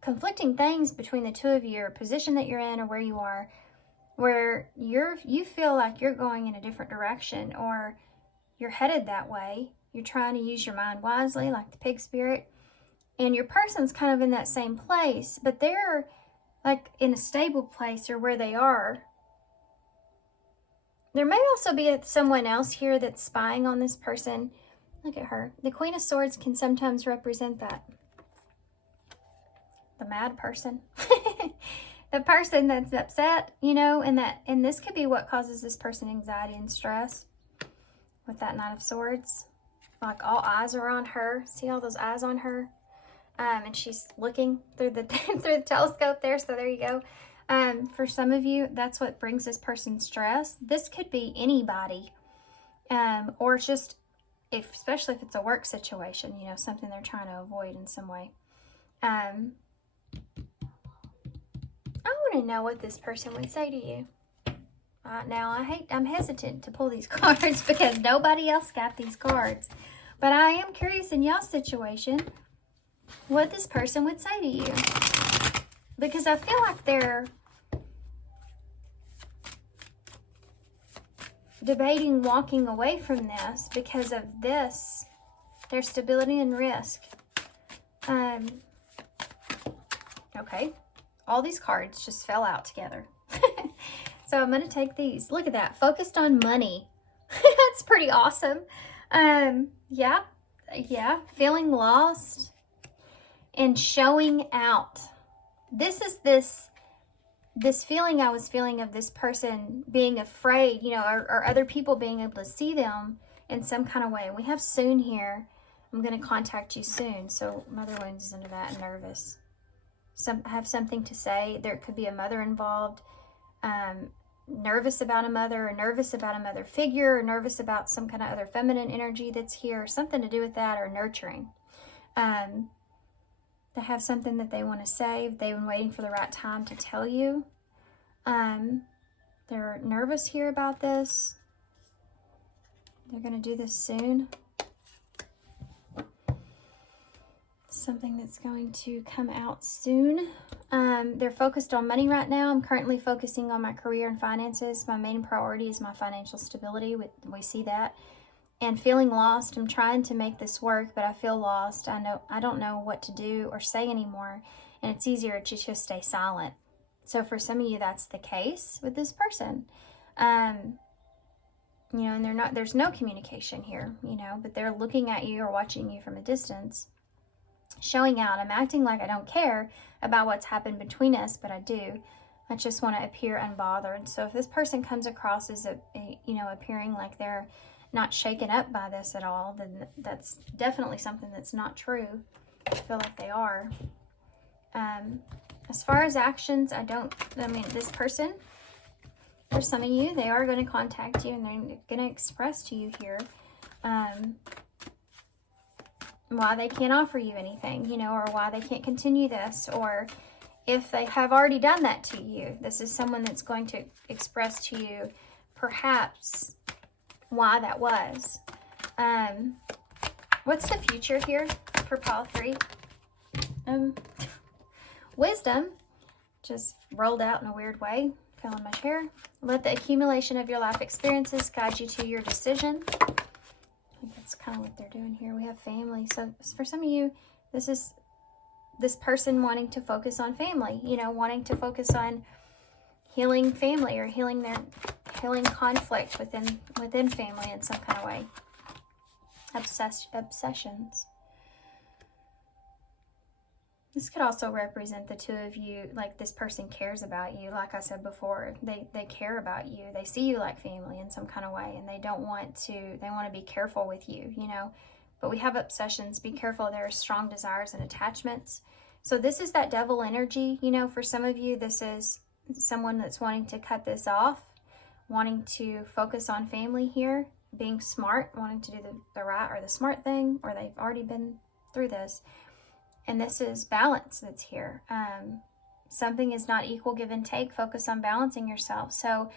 conflicting things between the two of you, or position that you're in, or where you are, where you feel like you're going in a different direction, or you're headed that way. You're trying to use your mind wisely, like the pig spirit, and your person's kind of in that same place, but they're like in a stable place, or where they are. There may also be someone else here that's spying on this person. Look at her. The Queen of Swords can sometimes represent that. The mad person. The person that's upset, you know, and this could be what causes this person anxiety and stress with that Knight of Swords. Like all eyes are on her. See all those eyes on her? And she's looking through the through the telescope there. So there you go. For some of you, that's what brings this person stress. This could be anybody, or just especially if it's a work situation, you know, something they're trying to avoid in some way. I want to know what this person would say to you. Now, I'm hesitant to pull these cards because nobody else got these cards. But I am curious in y'all's situation what this person would say to you. Because I feel like they're debating walking away from this because of this, their stability and risk. Okay. All these cards just fell out together. So I'm going to take these. Look at that. Focused on money. That's pretty awesome. Yeah. Feeling lost and showing out. This is this this feeling I was feeling of this person being afraid, you know, or other people being able to see them in some kind of way. And we have soon here. I'm going to contact you soon. So mother wounds is into that, and nervous. Have something to say. There could be a mother involved. Nervous about a mother, or nervous about a mother figure, or nervous about some kind of other feminine energy that's here, something to do with that, or nurturing. They have something that they want to say. They've been waiting for the right time to tell you. They're nervous here about this. They're going to do this soon. Something that's going to come out soon. They're focused on money right now. I'm currently focusing on my career and finances. My main priority is my financial stability. We see that. And feeling lost. I'm trying to make this work, but I feel lost. I don't know what to do or say anymore. And it's easier to just stay silent. So for some of you, that's the case with this person. You know, and there's no communication here, you know, but they're looking at you or watching you from a distance, showing out. I'm acting like I don't care about what's happened between us, but I do. I just want to appear unbothered. So if this person comes across as you know, appearing like they're not shaken up by this at all, then that's definitely something that's not true. I feel like they are. As far as actions, this person, for some of you, they are going to contact you, and they're going to express to you here why they can't offer you anything, you know, or why they can't continue this, or if they have already done that to you. This is someone that's going to express to you perhaps why that was. What's the future here for Pile 3? Wisdom just rolled out in a weird way. Fell in my chair. Let the accumulation of your life experiences guide you to your decision. I think that's kind of what they're doing here. We have family. So for some of you, this is this person wanting to focus on family, you know, wanting to focus on healing family, or healing conflict within family in some kind of way. Obsessions. This could also represent the two of you, like this person cares about you. Like I said before, they care about you. They see you like family in some kind of way, and they want to be careful with you, you know. But we have obsessions. Be careful. There are strong desires and attachments. So this is that devil energy, you know. For some of you, this is someone that's wanting to cut this off, wanting to focus on family here, being smart, wanting to do the right or the smart thing, or they've already been through this. And this is balance that's here. Something is not equal give and take. Focus on balancing yourself. So,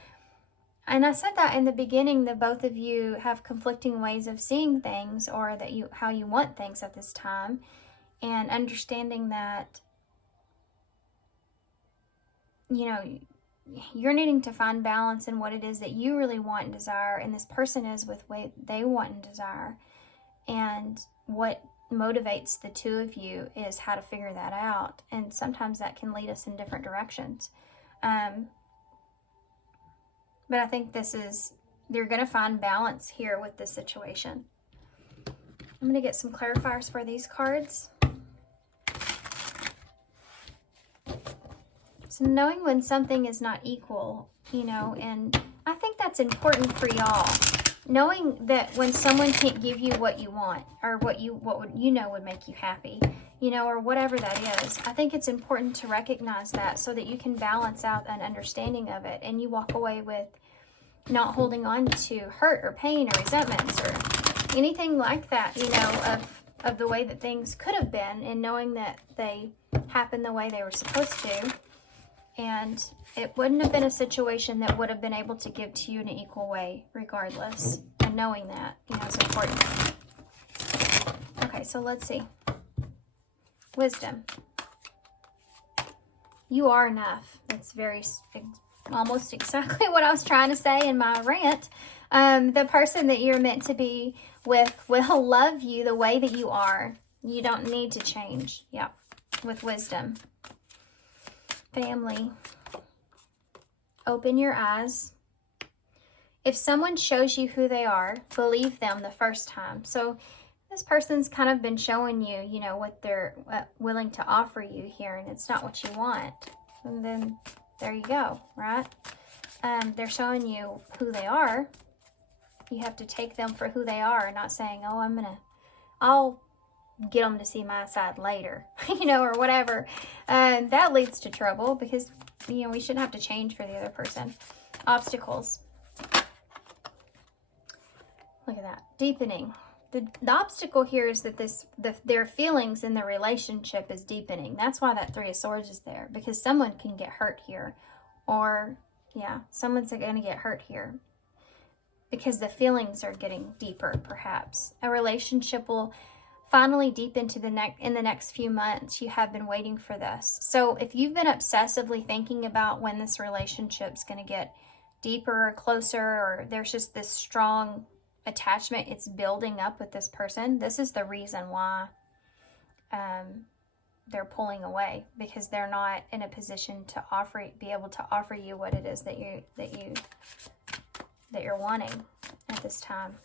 and I said that in the beginning, that both of you have conflicting ways of seeing things, or that how you want things at this time, and understanding that, you know, you're needing to find balance in what it is that you really want and desire, and this person is with what they want and desire. And what motivates the two of you is how to figure that out. And sometimes that can lead us in different directions. But I think you're going to find balance here with this situation. I'm going to get some clarifiers for these cards. So knowing when something is not equal, you know, and I think that's important for y'all. Knowing that when someone can't give you what you want, or what would make you happy, you know, or whatever that is. I think it's important to recognize that, so that you can balance out an understanding of it, and you walk away with not holding on to hurt or pain or resentments or anything like that, you know, of the way that things could have been, and knowing that they happened the way they were supposed to. And it wouldn't have been a situation that would have been able to give to you in an equal way regardless. And knowing that, you know, is important. Okay, so let's see. Wisdom. You are enough. That's almost exactly what I was trying to say in my rant. The person that you're meant to be with will love you the way that you are. You don't need to change. Yeah, with wisdom. Family. Open your eyes. If someone shows you who they are, believe them the first time. So this person's kind of been showing you, you know, what they're willing to offer you here, and it's not what you want. And then There you go, right? They're showing you who they are. You have to take them for who they are and not saying, oh, I'll get them to see my side later, you know, or whatever. That leads to trouble because, you know, we shouldn't have to change for the other person. Obstacles. Look at that. Deepening. The obstacle here is that their feelings in the relationship is deepening. That's why that Three of Swords is there, because someone can get hurt here. Or, yeah, someone's going to get hurt here because the feelings are getting deeper, perhaps. A relationship will finally deepen to in the next few months. You have been waiting for this. So if you've been obsessively thinking about when this relationship's going to get deeper or closer, or there's just this strong attachment, it's building up with this person, this is the reason why they're pulling away, because they're not in a position to be able to offer you what it is that you're wanting at this time.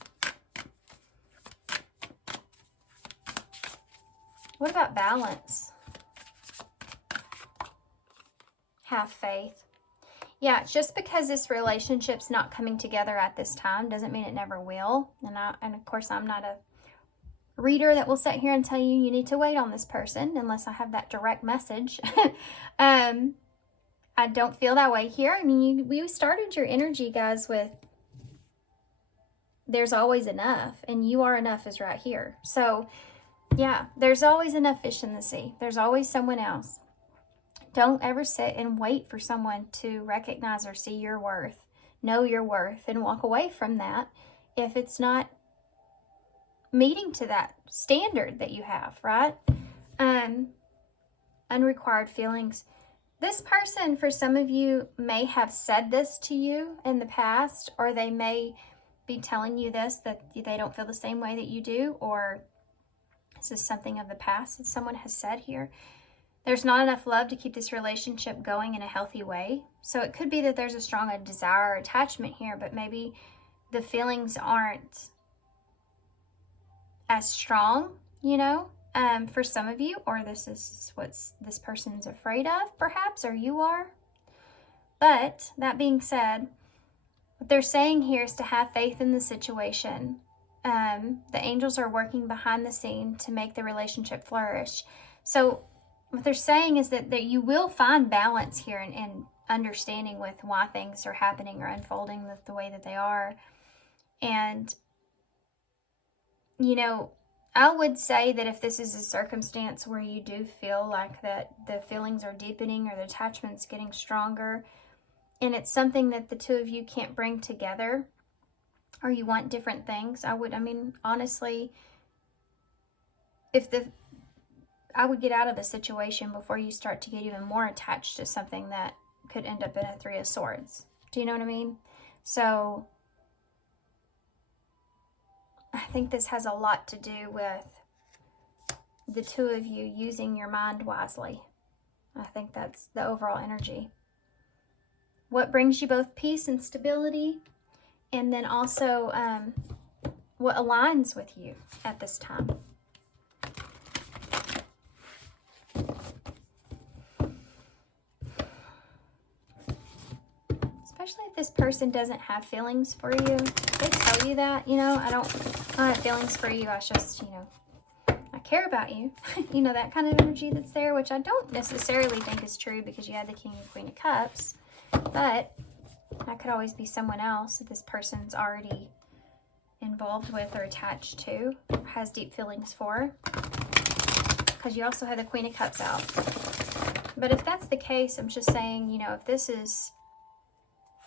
What about balance? Have faith. Yeah, just because this relationship's not coming together at this time doesn't mean it never will. And of course, I'm not a reader that will sit here and tell you need to wait on this person unless I have that direct message. I don't feel that way here. I mean, we started your energy, guys, with there's always enough, and you are enough is right here. So, yeah, there's always enough fish in the sea. There's always someone else. Don't ever sit and wait for someone to recognize or see your worth, know your worth, and walk away from that if it's not meeting to that standard that you have, right? Unrequired feelings. This person, for some of you, may have said this to you in the past, or they may be telling you this, that they don't feel the same way that you do, or this is something of the past that someone has said here. There's not enough love to keep this relationship going in a healthy way. So it could be that there's a strong desire or attachment here, but maybe the feelings aren't as strong, you know, for some of you, or this is what this person's afraid of, perhaps, or you are. But that being said, what they're saying here is to have faith in the situation. The angels are working behind the scene to make the relationship flourish. So what they're saying is that you will find balance here and understanding with why things are happening or unfolding the way that they are. And, you know, I would say that if this is a circumstance where you do feel like that the feelings are deepening or the attachment's getting stronger, and it's something that the two of you can't bring together, or you want different things, I mean, honestly, I would get out of the situation before you start to get even more attached to something that could end up in a Three of Swords. Do you know what I mean? So I think this has a lot to do with the two of you using your mind wisely. I think that's the overall energy. What brings you both peace and stability, and then also what aligns with you at this time. Especially if this person doesn't have feelings for you. They tell you that, you know, I don't have feelings for you. I just, you know, I care about you. You know, that kind of energy that's there, which I don't necessarily think is true because you had the King and Queen of Cups. But that could always be someone else that this person's already involved with or attached to, has deep feelings for. Because you also had the Queen of Cups out. But if that's the case, I'm just saying, you know, if this is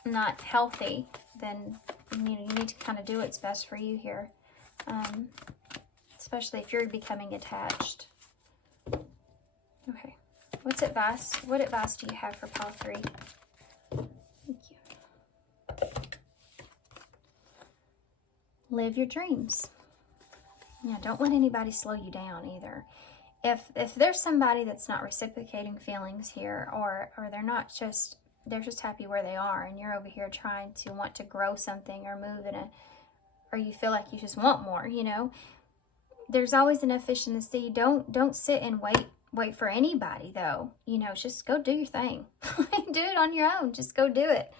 not healthy, then you need to kind of do what's best for you here, especially if you're becoming attached. Okay, what advice do you have for Pile 3? Thank you. Live your dreams. Yeah, don't let anybody slow you down either. If there's somebody that's not reciprocating feelings here, or they're just happy where they are, and you're over here trying to want to grow something or move or you feel like you just want more, you know, there's always enough fish in the sea. Don't sit and wait wait for anybody, though. You know, just go do your thing. Do it on your own. Just go do it.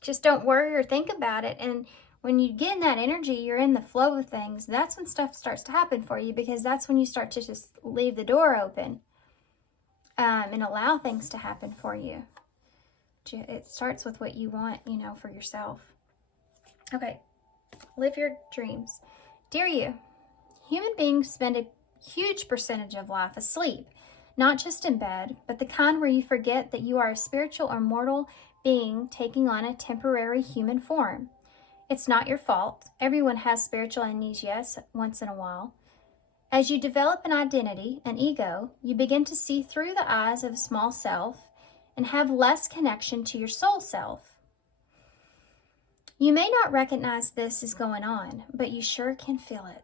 Just don't worry or think about it. And when you get in that energy, you're in the flow of things. That's when stuff starts to happen for you, because that's when you start to just leave the door open and allow things to happen for you. It starts with what you want, you know, for yourself. Okay, live your dreams. Dear you, human beings spend a huge percentage of life asleep, not just in bed, but the kind where you forget that you are a spiritual or mortal being taking on a temporary human form. It's not your fault. Everyone has spiritual amnesia once in a while. As you develop an identity, an ego, you begin to see through the eyes of a small self and have less connection to your soul self. You may not recognize this is going on, but you sure can feel it.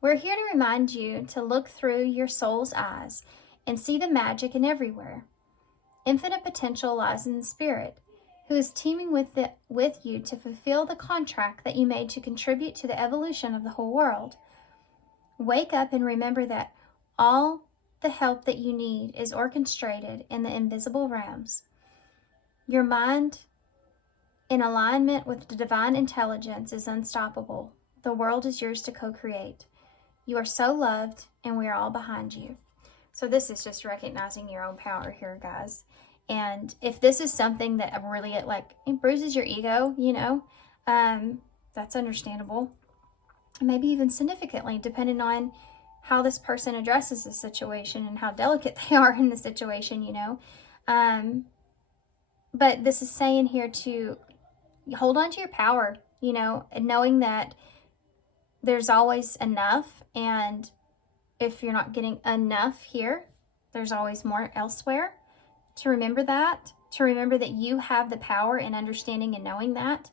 We're here to remind you to look through your soul's eyes and see the magic in everywhere. Infinite potential lies in the spirit, who is teaming with you to fulfill the contract that you made to contribute to the evolution of the whole world. Wake up and remember that all the help that you need is orchestrated in the invisible realms. Your mind, in alignment with the divine intelligence, is unstoppable. The world is yours to co-create. You are so loved, and we are all behind you. So this is just recognizing your own power here, guys. And if this is something that really, it bruises your ego, you know, that's understandable. Maybe even significantly, depending on how this person addresses the situation and how delicate they are in the situation, you know. But this is saying here to hold on to your power, you know, and knowing that there's always enough. And if you're not getting enough here, there's always more elsewhere. To remember that you have the power in understanding and knowing that,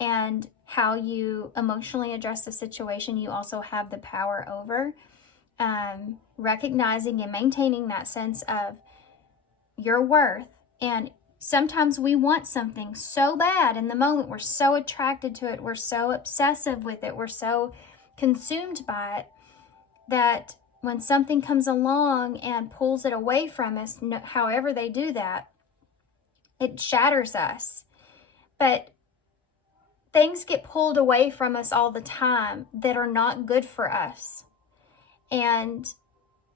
and how you emotionally address the situation, you also have the power over. Recognizing and maintaining that sense of your worth. And sometimes we want something so bad in the moment. We're so attracted to it. We're so obsessive with it. We're so consumed by it that when something comes along and pulls it away from us, however they do that, it shatters us. But things get pulled away from us all the time that are not good for us. And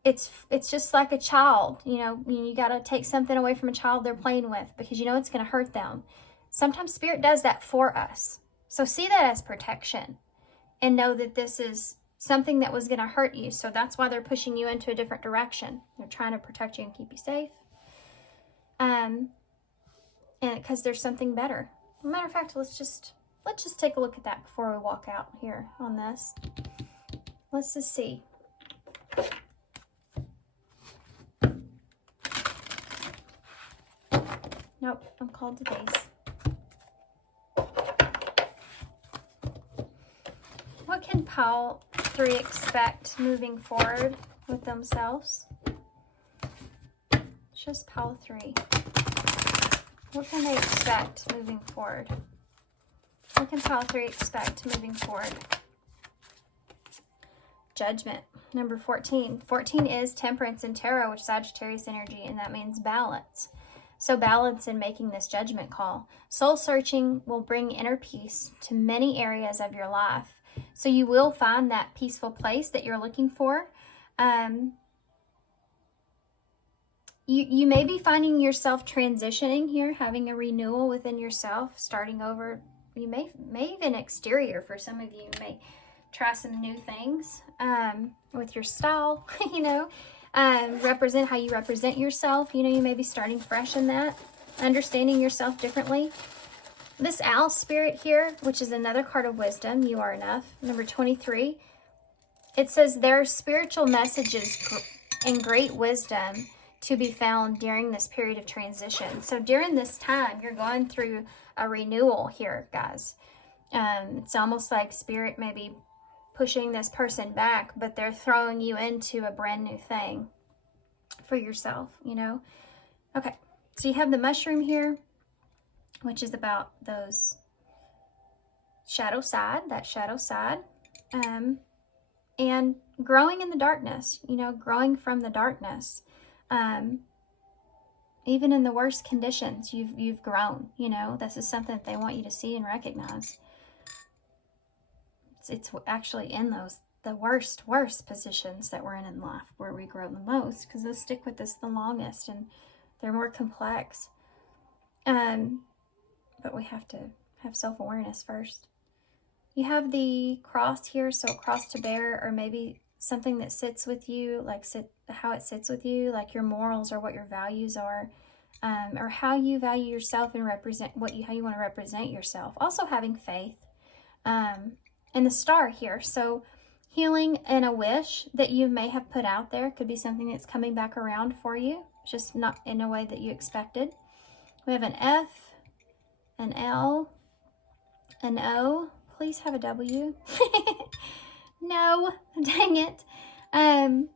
it's just like a child, you know, you got to take something away from a child they're playing with because you know it's going to hurt them. Sometimes Spirit does that for us. So see that as protection and know that this is something that was going to hurt you. So that's why they're pushing you into a different direction. They're trying to protect you and keep you safe. And because there's something better. Matter of fact, let's just take a look at that before we walk out here on this. Let's just see. Nope, I'm called to base. What can Pile 3 expect moving forward with themselves? It's just Pile 3. What can they expect moving forward? What can Pile 3 expect moving forward? Judgment. Number 14. 14 is temperance in tarot, which is Sagittarius energy, and that means balance. So balance in making this judgment call. Soul searching will bring inner peace to many areas of your life. So you will find that peaceful place that you're looking for. You may be finding yourself transitioning here, having a renewal within yourself, starting over. You may even exterior for some of you. You may try some new things with your style, you know. Represent how you represent yourself. You know, you may be starting fresh in that, understanding yourself differently. This owl spirit here, which is another card of wisdom, you are enough. Number 23, it says there are spiritual messages and great wisdom to be found during this period of transition. So during this time, you're going through a renewal here, guys. It's almost like Spirit may be pushing this person back, but they're throwing you into a brand new thing for yourself, you know. Okay, so you have the mushroom here, which is about those shadow side, that shadow side. and growing in the darkness, you know, growing from the darkness. Even in the worst conditions, you've grown, you know. This is something that they want you to see and recognize. It's actually in the worst positions that we're in life where we grow the most, because those stick with us the longest and they're more complex. But we have to have self-awareness first. You have the cross here, so a cross to bear, or maybe something that sits with you, like how it sits with you, like your morals or what your values are, or how you value yourself and represent how you want to represent yourself. Also having faith, and the star here. So healing and a wish that you may have put out there could be something that's coming back around for you, just not in a way that you expected. We have an F, an L, an O. Please have a W. No, dang it. I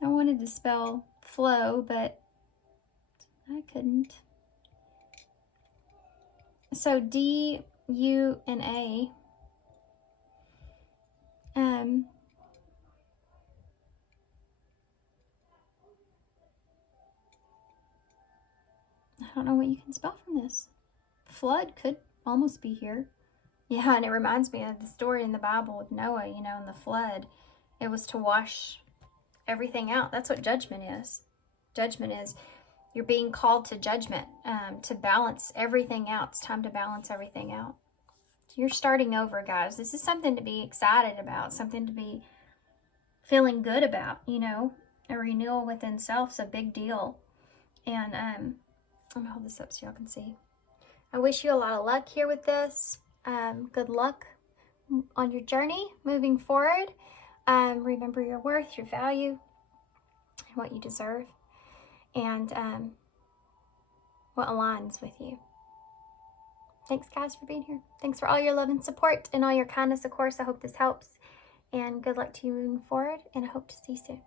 wanted to spell flow, but I couldn't. So D, U, and A. I don't know what you can spell from this. Flood could almost be here. Yeah, and it reminds me of the story in the Bible with Noah, you know, and the flood. It was to wash everything out. That's what judgment is. Judgment is you're being called to judgment, to balance everything out. It's time to balance everything out. So you're starting over, guys. This is something to be excited about, something to be feeling good about, you know. A renewal within self is a big deal. And I'm going to hold this up so y'all can see. I wish you a lot of luck here with this. Good luck on your journey moving forward. Remember your worth, your value, and what you deserve, and what aligns with you. Thanks, guys, for being here. Thanks for all your love and support and all your kindness, of course. I hope this helps. And good luck to you moving forward, and I hope to see you soon.